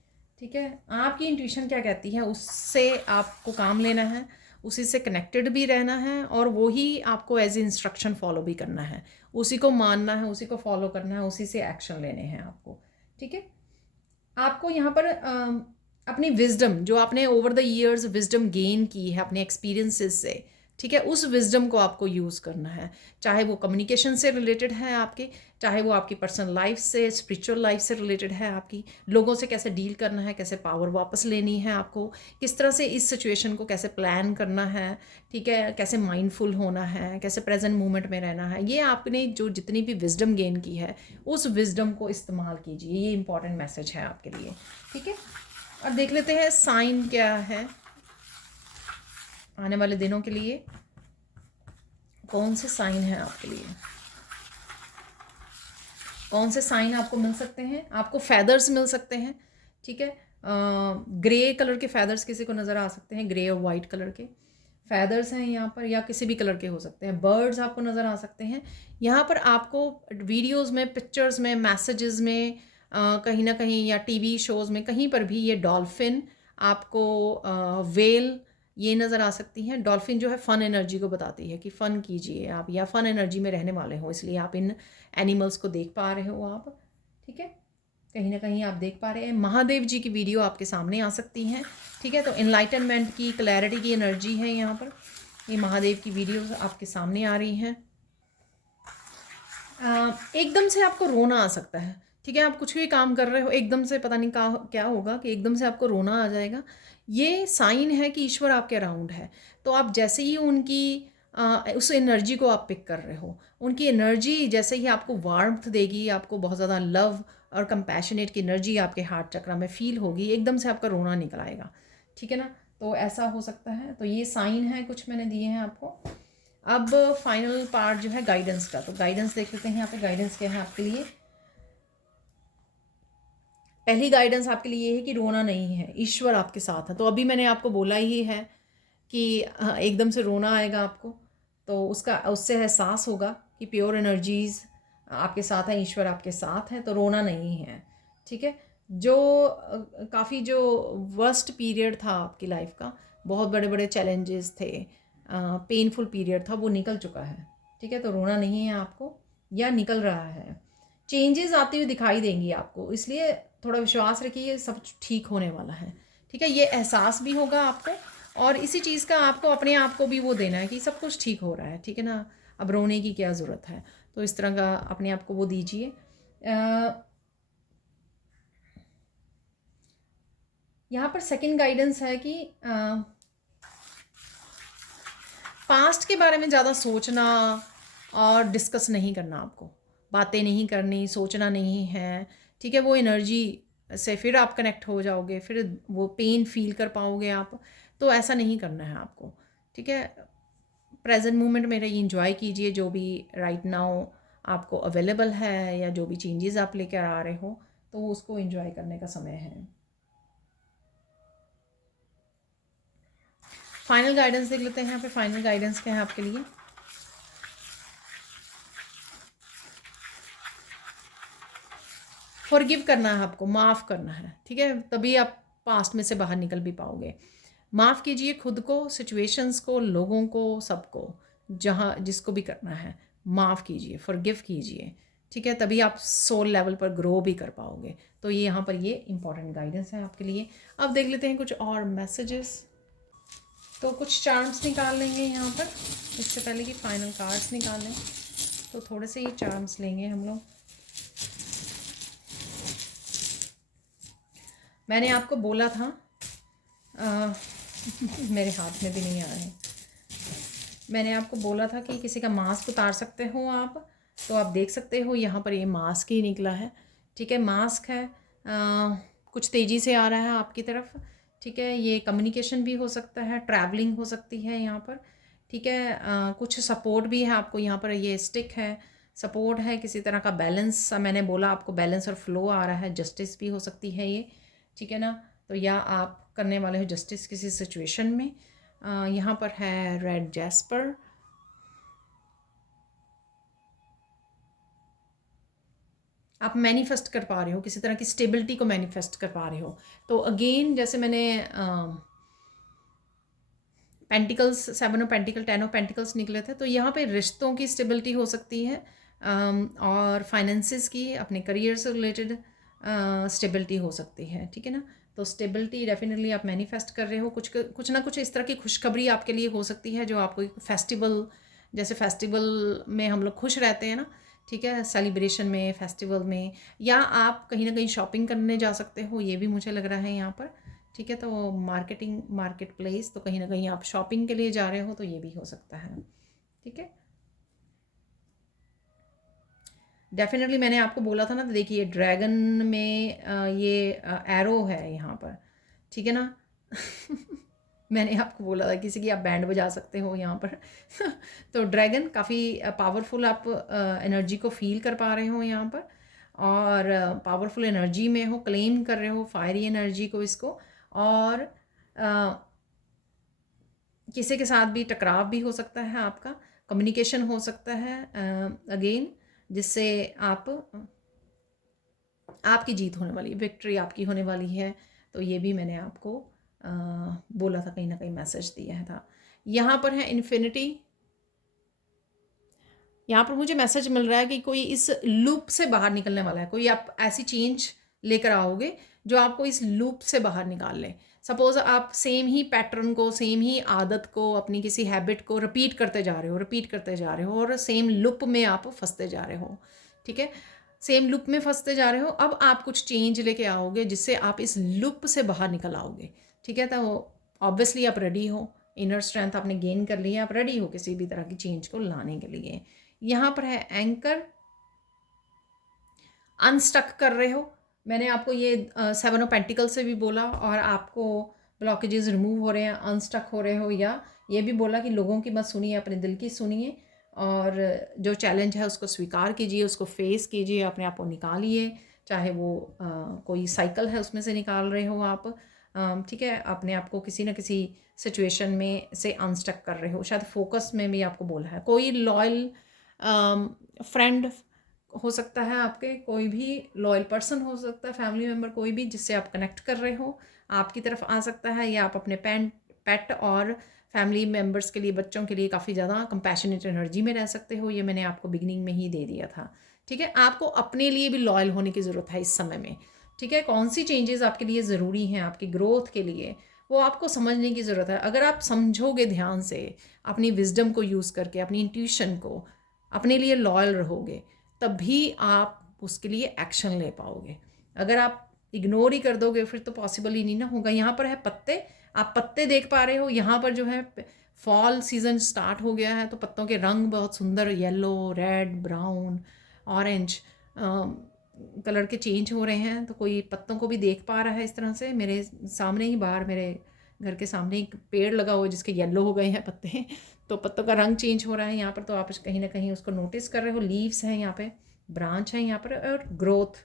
ठीक है। आपकी इंट्यूशन क्या कहती है उससे आपको काम लेना है, उसी से कनेक्टेड भी रहना है, और वो ही आपको एज ए इंस्ट्रक्शन फॉलो भी करना है, उसी को मानना है, उसी को फॉलो करना है, उसी से एक्शन लेने हैं आपको, ठीक है। आपको यहाँ पर अपनी विजडम जो आपने over the years wisdom gain की है अपने एक्सपीरियंसेस से, ठीक है, उस विजडम को आपको यूज़ करना है। चाहे वो कम्युनिकेशन से रिलेटेड है आपके, चाहे वो आपकी पर्सनल लाइफ से, स्पिरिचुअल लाइफ से रिलेटेड है आपकी, लोगों से कैसे डील करना है, कैसे पावर वापस लेनी है आपको, किस तरह से इस सिचुएशन को कैसे प्लान करना है, ठीक है, कैसे माइंडफुल होना है, कैसे प्रेजेंट मोमेंट में रहना है। ये आपने जो जितनी भी विजडम गेन की है उस विजडम को इस्तेमाल कीजिए। ये इंपॉर्टेंट मैसेज है आपके लिए, ठीक है। अब देख लेते हैं साइन क्या है आने वाले दिनों के लिए, कौन से साइन है आपके लिए, कौन से साइन आपको मिल सकते हैं। आपको फैदर्स मिल सकते हैं, ठीक है। ग्रे कलर के फैदर्स किसी को नज़र आ सकते हैं, ग्रे और वाइट कलर के फैदर्स हैं यहाँ पर, या किसी भी कलर के हो सकते हैं। बर्ड्स आपको नज़र आ सकते हैं यहाँ पर। आपको वीडियोस में, पिक्चर्स में, मैसेजेस में, कहीं ना कहीं, या टीवी शोज़ में, कहीं पर भी ये डॉल्फिन आपको, वेल, ये नज़र आ सकती हैं। डॉल्फिन जो है फ़न एनर्जी को बताती है कि फ़न कीजिए आप, या फ़न एनर्जी में रहने वाले हो, इसलिए आप इन एनिमल्स को देख पा रहे हो आप, ठीक है, कहीं ना कहीं आप देख पा रहे हैं। महादेव जी की वीडियो आपके सामने आ सकती हैं, ठीक है। तो इनलाइटनमेंट की, क्लैरिटी की एनर्जी है यहाँ पर। ये महादेव की वीडियोस आपके सामने आ रही हैं। एकदम से आपको रोना आ सकता है, ठीक है। आप कुछ भी काम कर रहे हो, एकदम से पता नहीं क्या होगा कि एकदम से आपको रोना आ जाएगा। ये साइन है कि ईश्वर आपके अराउंड है। तो आप जैसे ही उनकी उस एनर्जी को आप पिक कर रहे हो, उनकी एनर्जी जैसे ही आपको वार्मथ देगी, आपको बहुत ज़्यादा लव और कंपैशनेट की एनर्जी आपके हार्ट चक्र में फील होगी, एकदम से आपका रोना निकल आएगा, ठीक है ना। तो ऐसा हो सकता है। तो ये साइन है कुछ मैंने दिए हैं आपको। अब फाइनल पार्ट जो है गाइडेंस का, तो गाइडेंस देख लेते हैं यहाँ पे। गाइडेंस क्या है आपके लिए। पहली गाइडेंस आपके लिए ये है कि रोना नहीं है, ईश्वर आपके साथ है। तो अभी मैंने आपको बोला ही है कि एकदम से रोना आएगा आपको, तो उससे एहसास होगा कि प्योर एनर्जीज आपके साथ हैं, ईश्वर आपके साथ है, तो रोना नहीं है, ठीक है। जो काफ़ी जो वर्स्ट पीरियड था आपकी लाइफ का, बहुत बड़े बड़े चैलेंजेस थे, पेनफुल पीरियड था, वो निकल चुका है, ठीक है। तो रोना नहीं है आपको, या निकल रहा है। चेंजेस आती हुई दिखाई देंगी आपको, इसलिए थोड़ा विश्वास रखिए, सब ठीक होने वाला है, ठीक है। ये एहसास भी होगा आपको, और इसी चीज़ का आपको अपने आप को भी वो देना है कि सब कुछ ठीक हो रहा है, ठीक है ना, अब रोने की क्या ज़रूरत है। तो इस तरह का अपने आप को वो दीजिए। यहाँ पर सेकंड गाइडेंस है कि पास्ट के बारे में ज़्यादा सोचना और डिस्कस नहीं करना, आपको बातें नहीं करनी, सोचना नहीं है, ठीक है। वो एनर्जी से फिर आप कनेक्ट हो जाओगे, फिर वो पेन फील कर पाओगे आप, तो ऐसा नहीं करना है आपको, ठीक है। प्रेजेंट मोमेंट में रहिए, इंजॉय कीजिए जो भी राइट नाउ आपको अवेलेबल है, या जो भी चेंजेस आप लेकर आ रहे हो, तो उसको इंजॉय करने का समय है। फाइनल गाइडेंस देख लेते हैं। यहाँ पे फाइनल गाइडेंस क्या है आपके लिए। फॉरगिव करना है आपको, माफ़ करना है, ठीक है, तभी आप पास्ट में से बाहर निकल भी पाओगे। माफ़ कीजिए खुद को, सिचुएशंस को, लोगों को, सबको, जहाँ जिसको भी करना है माफ़ कीजिए, फॉरगिव कीजिए, ठीक है, तभी आप सोल लेवल पर ग्रो भी कर पाओगे। तो ये यहाँ पर ये इंपॉर्टेंट गाइडेंस है आपके लिए। अब देख लेते हैं कुछ और मैसेजेस। तो कुछ चार्म्स निकाल लेंगे यहाँ पर, इससे पहले कि फाइनल कार्ड्स निकाल लें, तो थोड़े से ही चार्म्स लेंगे हम लोग। मैंने आपको बोला था मेरे हाथ में भी नहीं आ रहे हैं। मैंने आपको बोला था कि किसी का मास्क उतार सकते हो आप, तो आप देख सकते हो यहाँ पर ये मास्क ही निकला है, ठीक है, मास्क है, कुछ तेज़ी से आ रहा है आपकी तरफ, ठीक है, ये कम्युनिकेशन भी हो सकता है, ट्रैवलिंग हो सकती है यहाँ पर, ठीक है, कुछ सपोर्ट भी है आपको यहाँ पर, ये स्टिक है, सपोर्ट है, किसी तरह का बैलेंस, मैंने बोला आपको बैलेंस और फ्लो आ रहा है, जस्टिस भी हो सकती है ये, ठीक है ना, तो या आप करने वाले हो जस्टिस किसी सिचुएशन में। यहाँ पर है रेड जैस्पर, आप मैनिफेस्ट कर पा रहे हो, किसी तरह की स्टेबिलिटी को मैनिफेस्ट कर पा रहे हो। तो अगेन जैसे मैंने pentacles, 7 of pentacle, 10 of pentacles निकले थे, तो यहाँ पे रिश्तों की स्टेबिलिटी हो सकती है, और फाइनेंसिस की, अपने करियर से रिलेटेड स्टेबिलिटी हो सकती है, ठीक है ना। तो स्टेबिलिटी डेफिनेटली आप मैनिफेस्ट कर रहे हो, कुछ ना कुछ इस तरह की खुशखबरी आपके लिए हो सकती है, जो आपको फेस्टिवल, जैसे फेस्टिवल में हम लोग खुश रहते हैं ना, ठीक है, सेलिब्रेशन में, फेस्टिवल में, या आप कहीं ना कहीं शॉपिंग करने जा सकते हो, ये भी मुझे लग रहा है यहाँ पर, ठीक है, तो मार्केटिंग, मार्केट प्लेस, तो कहीं ना कहीं आप शॉपिंग के लिए जा रहे हो, तो ये भी हो सकता है, ठीक है। डेफिनेटली मैंने आपको बोला था ना, तो देखिए ड्रैगन में ये एरो है यहाँ पर, ठीक है ना। मैंने आपको बोला था किसी की आप बैंड बजा सकते हो यहाँ पर। तो ड्रैगन काफ़ी पावरफुल, आप एनर्जी को फील कर पा रहे हो यहाँ पर, और पावरफुल एनर्जी में हो, क्लेम कर रहे हो फायरी एनर्जी को, इसको, और किसी के साथ भी टकराव भी हो सकता है आपका, कम्युनिकेशन हो सकता है अगेन, जिससे आपकी जीत होने वाली है, विक्ट्री आपकी होने वाली है। तो ये भी मैंने आपको बोला था, कहीं ना कहीं मैसेज दिया था। यहाँ पर है इन्फिनिटी, यहाँ पर मुझे मैसेज मिल रहा है कि कोई इस लूप से बाहर निकलने वाला है, कोई आप ऐसी चेंज लेकर आओगे जो आपको इस लूप से बाहर निकाल ले। सपोज़ आप सेम ही पैटर्न को, सेम ही आदत को, अपनी किसी हैबिट को रिपीट करते जा रहे हो, रिपीट करते जा रहे हो, और सेम लूप में आप फंसते जा रहे हो, ठीक है, सेम लूप में फंसते जा रहे हो। अब आप कुछ चेंज लेके आओगे जिससे आप इस लूप से बाहर निकल आओगे, ठीक है, तो ऑब्वियसली आप रेडी हो, इनर स्ट्रेंथ आपने गेन कर ली है, आप रेडी हो किसी भी तरह की चेंज को लाने के लिए। यहाँ पर है एंकर, अनस्टक कर रहे हो, मैंने आपको ये 7 ऑफ पेंटिकल से भी बोला, और आपको ब्लॉकेजेस रिमूव हो रहे हैं, अनस्टक हो रहे हो, या ये भी बोला कि लोगों की मत सुनिए, अपने दिल की सुनिए, और जो चैलेंज है उसको स्वीकार कीजिए, उसको फेस कीजिए, अपने आप को निकालिए, चाहे वो कोई साइकिल है उसमें से निकाल रहे हो आप, ठीक है, अपने आप को किसी न किसी सिचुएशन में से अनस्टक कर रहे हो, शायद फोकस में भी आपको बोला है। कोई लॉयल फ्रेंड हो सकता है, आपके कोई भी लॉयल पर्सन हो सकता है, फैमिली मेम्बर कोई भी जिससे आप कनेक्ट कर रहे हो, आपकी तरफ आ सकता है, या आप अपने पेट और फैमिली मेम्बर्स के लिए, बच्चों के लिए काफ़ी ज़्यादा कंपैशनेट एनर्जी में रह सकते हो। ये मैंने आपको बिगिनिंग में ही दे दिया था, ठीक है। आपको अपने लिए भी लॉयल होने की ज़रूरत है इस समय में, ठीक है। कौन सी चेंजेस आपके लिए ज़रूरी हैं आपकी ग्रोथ के लिए, वो आपको समझने की ज़रूरत है। अगर आप समझोगे ध्यान से, अपनी विजडम को यूज़ करके, अपनी इंट्यूशन को, अपने लिए लॉयल रहोगे, तभी आप उसके लिए एक्शन ले पाओगे। अगर आप इग्नोर ही कर दोगे फिर तो पॉसिबल ही नहीं ना होगा। यहाँ पर है पत्ते, आप पत्ते देख पा रहे हो, यहाँ पर जो है फॉल सीज़न स्टार्ट हो गया है, तो पत्तों के रंग बहुत सुंदर, yellow, red, brown, orange colour के चेंज हो रहे हैं। तो कोई पत्तों को भी देख पा रहा है इस तरह से। मेरे सामने ही, बाहर मेरे घर के सामने एक पेड़ लगा हुआ है जिसके येलो हो गए हैं पत्ते, तो पत्तों का रंग चेंज हो रहा है यहाँ पर, तो आप कहीं ना कहीं उसको नोटिस कर रहे हो। लीव्स हैं यहाँ पे, ब्रांच है यहाँ पर, और ग्रोथ,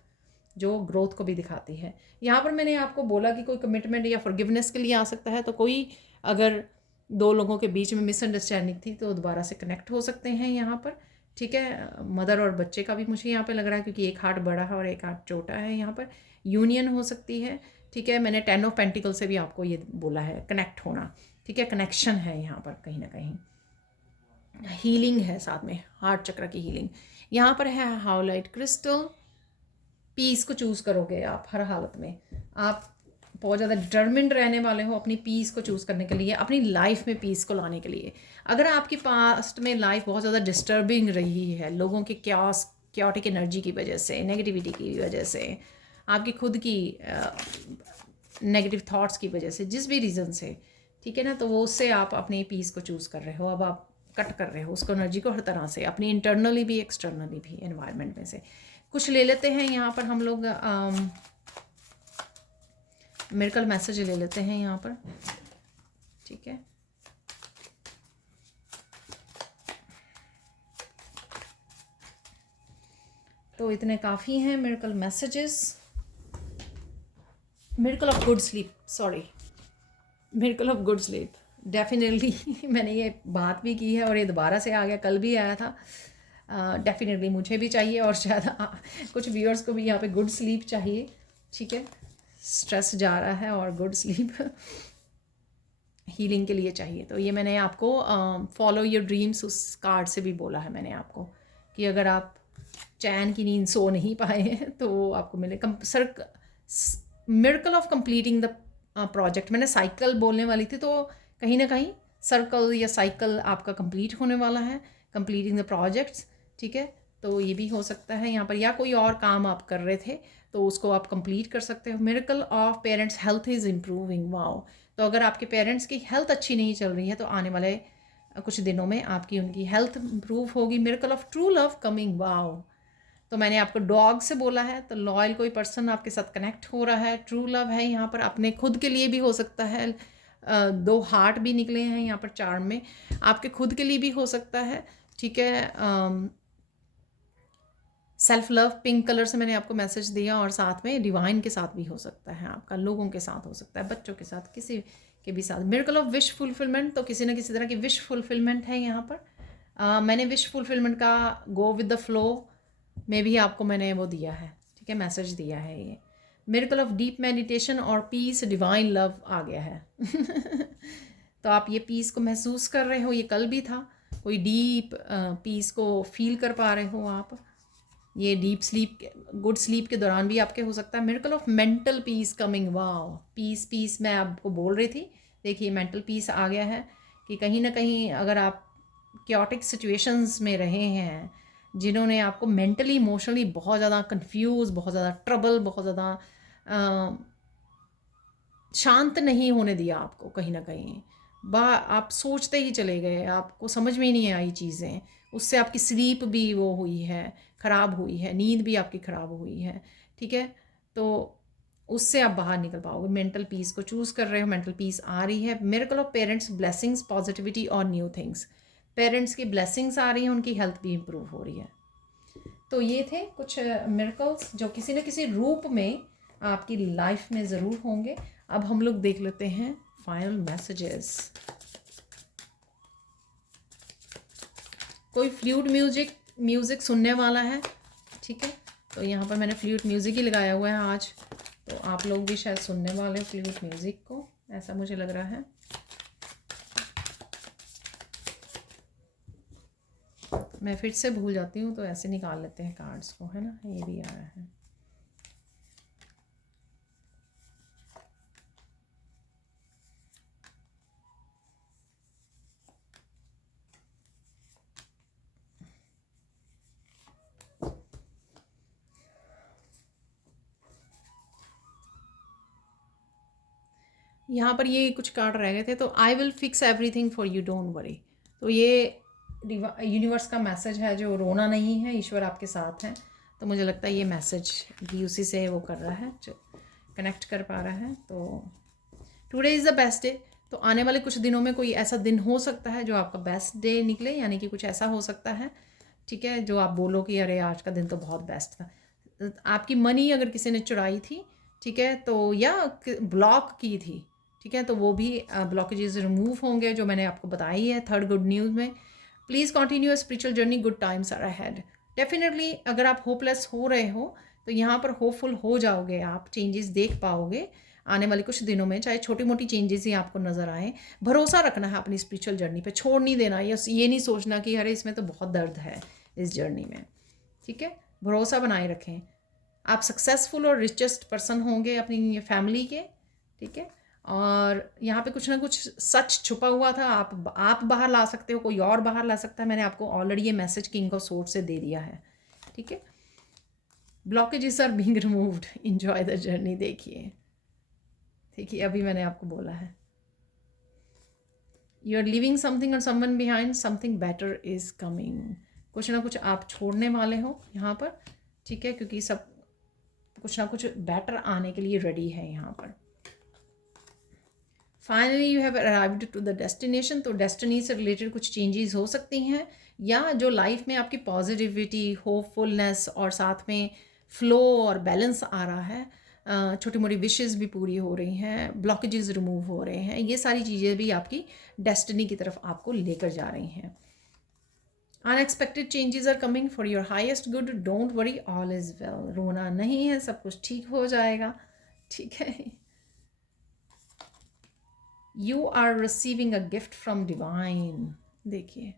जो ग्रोथ को भी दिखाती है। यहाँ पर मैंने आपको बोला कि कोई कमिटमेंट या फॉरगिवनेस के लिए आ सकता है, तो कोई अगर दो लोगों के बीच में मिसअंडरस्टैंडिंग थी तो दोबारा से कनेक्ट हो सकते हैं यहाँ पर, ठीक है। मदर और बच्चे का भी मुझे यहाँ पे लग रहा है, क्योंकि एक हार्ट बड़ा है और एक हार्ट छोटा है यहाँ पर। यूनियन हो सकती है, ठीक है। मैंने 10 ऑफ पेंटिकल से भी आपको ये बोला है, कनेक्ट होना, ठीक है। कनेक्शन है यहाँ पर, कहीं ना कहीं हीलिंग है साथ में, हार्ट चक्र की हीलिंग। यहाँ पर है हाउलाइट क्रिस्टल। पीस को चूज़ करोगे आप हर हालत में। आप बहुत ज़्यादा डिटर्मिन्ड रहने वाले हो अपनी पीस को चूज़ करने के लिए, अपनी लाइफ में पीस को लाने के लिए। अगर आपकी पास्ट में लाइफ बहुत ज़्यादा डिस्टर्बिंग रही है, लोगों के क्याटिक एनर्जी की वजह से, नेगेटिविटी की वजह से, आपकी खुद की नेगेटिव थॉट्स की वजह से, जिस भी रीज़न से, ठीक है ना, तो वो उससे आप अपनी पीस को चूज़ कर रहे हो। अब आप कट कर रहे हो उसको, एनर्जी को हर तरह से, अपनी इंटरनली भी एक्सटर्नली भी, एनवायरनमेंट में से कुछ ले लेते हैं। यहाँ पर हम लोग मिरेकल मैसेज ले लेते हैं यहाँ पर, ठीक है। तो इतने काफ़ी हैं miracle messages. Miracle of good sleep, sorry, miracle of good sleep, definitely मैंने ये बात भी की है और ये दोबारा से आ गया, कल भी आया था। डेफिनेटली मुझे भी चाहिए और शायद कुछ व्यूअर्स को भी यहाँ पे गुड स्लीप चाहिए, ठीक है। स्ट्रेस जा रहा है और गुड स्लीप हीलिंग के लिए चाहिए। तो ये मैंने आपको फॉलो योर ड्रीम्स उस कार्ड से भी बोला है मैंने आपको, कि अगर आप चैन की नींद सो नहीं पाए हैं तो वो आपको मिले। Miracle of completing the project, मैंने साइकिल बोलने वाली थी, तो कहीं ना कहीं सर्कल या साइकिल आपका कंप्लीट होने वाला है, कंप्लीटिंग द प्रोजेक्ट्स, ठीक है। तो ये भी हो सकता है यहाँ पर, या कोई और काम आप कर रहे थे तो उसको आप कंप्लीट कर सकते हो। Miracle of parents health is improving, wow. तो अगर आपके पेरेंट्स की हेल्थ अच्छी नहीं चल रही है तो आने वाले कुछ दिनों में आपकी उनकी हेल्थ इम्प्रूव होगी। Miracle of true love coming, wow. तो मैंने आपको डॉग से बोला है, तो लॉयल कोई पर्सन आपके साथ कनेक्ट हो रहा है, ट्रू लव है यहाँ पर। अपने खुद के लिए भी हो सकता है, 2 हार्ट भी निकले हैं यहाँ पर चार्म में, आपके खुद के लिए भी हो सकता है, ठीक है। सेल्फ लव पिंक कलर से मैंने आपको मैसेज दिया, और साथ में डिवाइन के साथ भी हो सकता है आपका, लोगों के साथ हो सकता है, बच्चों के साथ, किसी के भी साथ। मिरेकल ऑफ विश फुलफिलमेंट, तो किसी न किसी तरह की विश फुलफिलमेंट है यहाँ पर। मैंने विश फुलफिलमेंट का गो विद द फ्लो में भी आपको मैंने वो दिया है, ठीक है, मैसेज दिया है ये। मिरेकल ऑफ डीप मेडिटेशन और पीस, डिवाइन लव आ गया है तो आप ये पीस को महसूस कर रहे हो, ये कल भी था, कोई डीप पीस को फील कर पा रहे हो आप। ये डीप स्लीप, गुड स्लीप के दौरान भी आपके हो सकता है। Miracle of mental peace coming, wow. Peace peace मैं आपको बोल रही थी, देखिए मेंटल पीस आ गया है, कि कहीं ना कहीं अगर आप क्योटिक सिचुएशंस में रहे हैं, जिन्होंने आपको मेंटली इमोशनली बहुत ज़्यादा कंफ्यूज, बहुत ज़्यादा ट्रबल, बहुत ज़्यादा शांत नहीं होने दिया आपको, कहीं ना कहीं आप सोचते ही चले गए, आपको समझ में ही नहीं आई चीज़ें, उससे आपकी स्लीप भी वो हुई है, ख़राब हुई है, नींद भी आपकी ख़राब हुई है, ठीक है। तो उससे आप बाहर निकल पाओगे। मेंटल पीस को चूज़ कर रहे हो, मेंटल पीस आ रही है। Miracle of parents blessings, positivity और न्यू थिंग्स, पेरेंट्स की ब्लेसिंग्स आ रही हैं, उनकी हेल्थ भी इम्प्रूव हो रही है। तो ये थे कुछ मिरेकल्स जो किसी न किसी रूप में आपकी लाइफ में ज़रूर होंगे। अब हम लोग देख लेते हैं फाइनल मैसेजेस। कोई फ्लूट म्यूज़िक सुनने वाला है, ठीक है, तो यहाँ पर मैंने फ्लूट म्यूज़िक ही लगाया हुआ है आज, तो आप लोग भी शायद सुनने वाले हो फ्लूट म्यूज़िक को, ऐसा मुझे लग रहा है। मैं फिर से भूल जाती हूँ, तो ऐसे निकाल लेते हैं कार्ड्स को, है ना, ये भी आया है। यहाँ पर ये कुछ कार्ड रह गए थे, तो I will fix everything for you, don't worry. तो ये यूनिवर्स का मैसेज है, जो रोना नहीं है, ईश्वर आपके साथ हैं। तो मुझे लगता है ये मैसेज भी उसी से वो कर रहा है, जो कनेक्ट कर पा रहा है। तो today is the best day. तो आने वाले कुछ दिनों में कोई ऐसा दिन हो सकता है जो आपका बेस्ट डे निकले, यानी कि कुछ ऐसा हो सकता है, ठीक है, जो आप बोलो कि अरे आज का दिन तो बहुत बेस्ट था। आपकी मनी अगर किसी ने चुराई थी, ठीक है, तो या ब्लॉक की थी, ठीक है, तो वो भी ब्लॉकेजेस रिमूव होंगे, जो मैंने आपको बताई है थर्ड गुड न्यूज़ में। Please continue spiritual journey, good times are ahead. Definitely अगर आप होपलेस हो रहे हो तो यहाँ पर होपफुल हो जाओगे, आप चेंजेस देख पाओगे आने वाले कुछ दिनों में, चाहे छोटी मोटी चेंजेस ही आपको नज़र आए। भरोसा रखना है अपनी स्पिरिचुअल जर्नी पे, छोड़ नहीं देना, ये नहीं सोचना कि अरे इसमें तो बहुत दर्द है इस जर्नी में, ठीक है। भरोसा बनाए रखें, आप सक्सेसफुल और रिचेस्ट पर्सन होंगे अपनी फैमिली के, ठीक है। और यहाँ पे कुछ ना कुछ सच छुपा हुआ था, आप बाहर ला सकते हो, कोई और बाहर ला सकता है। मैंने आपको ऑलरेडी ये मैसेज किंग ऑफ सोर्ड से दे दिया है, ठीक है। Blockages are being removed, enjoy the journey. देखिए अभी मैंने आपको बोला है, यू आर लिविंग समथिंग और someone behind, something better is coming. कुछ ना कुछ आप छोड़ने वाले हो यहाँ पर, ठीक है, क्योंकि सब कुछ ना कुछ बेटर आने के लिए रेडी है यहाँ पर। Finally you have arrived to the destination. तो डेस्टिनी से रिलेटेड कुछ चेंजेस हो सकती हैं, या जो लाइफ में आपकी पॉजिटिविटी, होपफुलनेस और साथ में फ्लो और बैलेंस आ रहा है, छोटी मोटी विशेज़ भी पूरी हो रही हैं, ब्लॉकेजेस रिमूव हो रहे हैं, ये सारी चीज़ें भी आपकी डेस्टिनी की तरफ आपको लेकर जा रही हैं। Unexpected changes are coming for your highest good, don't worry, all is well. रोना नहीं है, सब कुछ ठीक हो जाएगा, ठीक है। You are receiving a gift from divine. देखिए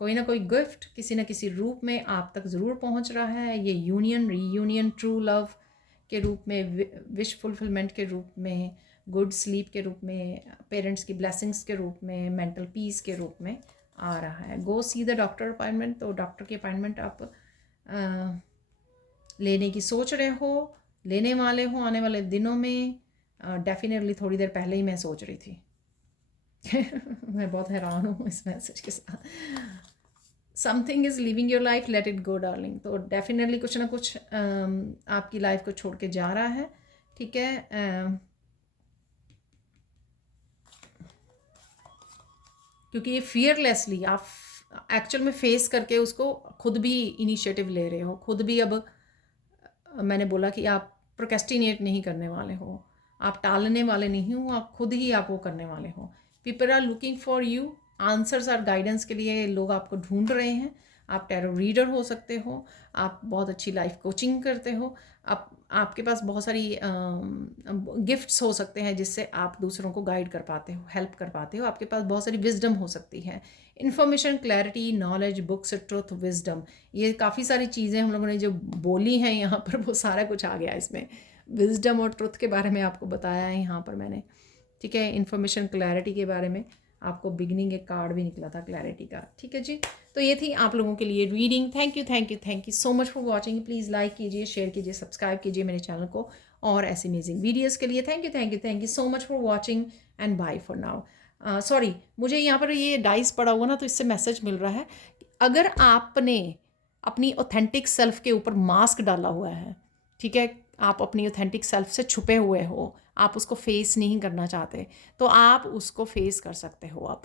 कोई ना कोई गिफ्ट किसी न किसी रूप में आप तक ज़रूर पहुंच रहा है। ये यूनियन, रीयूनियन, ट्रू लव के रूप में, विश फुलफिलमेंट के रूप में, गुड स्लीप के रूप में, पेरेंट्स की ब्लेसिंग्स के रूप में, मेंटल पीस के रूप में आ रहा है। गो सी द डॉक्टर अपॉइंटमेंट। तो डॉक्टर की अपॉइंटमेंट आप लेने की सोच रहे हो, लेने वाले हो आने वाले दिनों में। डेफिनेटली थोड़ी देर पहले ही मैं सोच रही थी मैं बहुत हैरान हूँ इस मैसेज के साथ। Something is living your life, let it go darling. तो डेफिनेटली कुछ ना कुछ आपकी लाइफ को छोड़ के जा रहा है, ठीक है। क्योंकि ये फियरलेसली आप एक्चुअल में फेस करके उसको खुद भी इनिशिएटिव ले रहे हो, खुद भी। अब मैंने बोला कि आप प्रोक्रेस्टिनेट नहीं करने वाले हो, आप टालने वाले नहीं हो, आप खुद ही आप वो करने वाले हो। People are looking for you, answers और गाइडेंस के लिए लोग आपको ढूंढ रहे हैं। आप टैरो रीडर हो सकते हो, आप बहुत अच्छी लाइफ कोचिंग करते हो, आपके पास बहुत सारी गिफ्ट्स हो सकते हैं जिससे आप दूसरों को गाइड कर पाते हो, हेल्प कर पाते हो। आपके पास बहुत सारी विजडम हो सकती है, information, clarity, knowledge, books, truth, wisdom. ये काफ़ी सारी चीज़ें हम लोगों ने जो बोली हैं यहाँ पर, वो सारा कुछ आ गया इसमें। विजडम और ट्रुथ के बारे में आपको बताया है यहाँ पर मैंने, ठीक है। इन्फॉर्मेशन, क्लैरिटी के बारे में आपको बिगनिंग एक कार्ड भी निकला था क्लैरिटी का, ठीक है जी। तो ये थी आप लोगों के लिए reading. Thank you, thank you, thank you so much for watching. Please like कीजिए, शेयर कीजिए, सब्सक्राइब कीजिए मेरे चैनल को और ऐसे अमेजिंग वीडियोज़ के लिए। Thank you, thank you, thank you so much for watching and bye for now. Sorry, मुझे यहाँ पर ये डाइस पड़ा हुआ ना, तो इससे मैसेज मिल रहा है कि अगर आपने अपनी ऑथेंटिक सेल्फ के ऊपर मास्क डाला हुआ है, ठीक है, आप अपनी ऑथेंटिक सेल्फ से छुपे हुए हो, आप उसको फेस नहीं करना चाहते, तो आप उसको फेस कर सकते हो अब,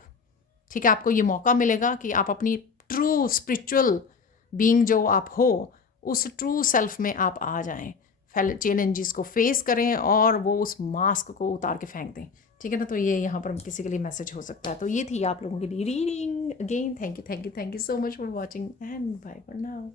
ठीक है। आपको ये मौका मिलेगा कि आप अपनी ट्रू स्पिरिचुअल बीइंग जो आप हो, उस ट्रू सेल्फ में आप आ जाएं, चैलेंजेस को फेस करें और वो उस मास्क को उतार के फेंक दें, ठीक है ना। तो ये यहाँ पर किसी के लिए मैसेज हो सकता है। तो ये थी आप लोगों के लिए reading. Again thank you, thank you, thank you so much for watching and bye for now.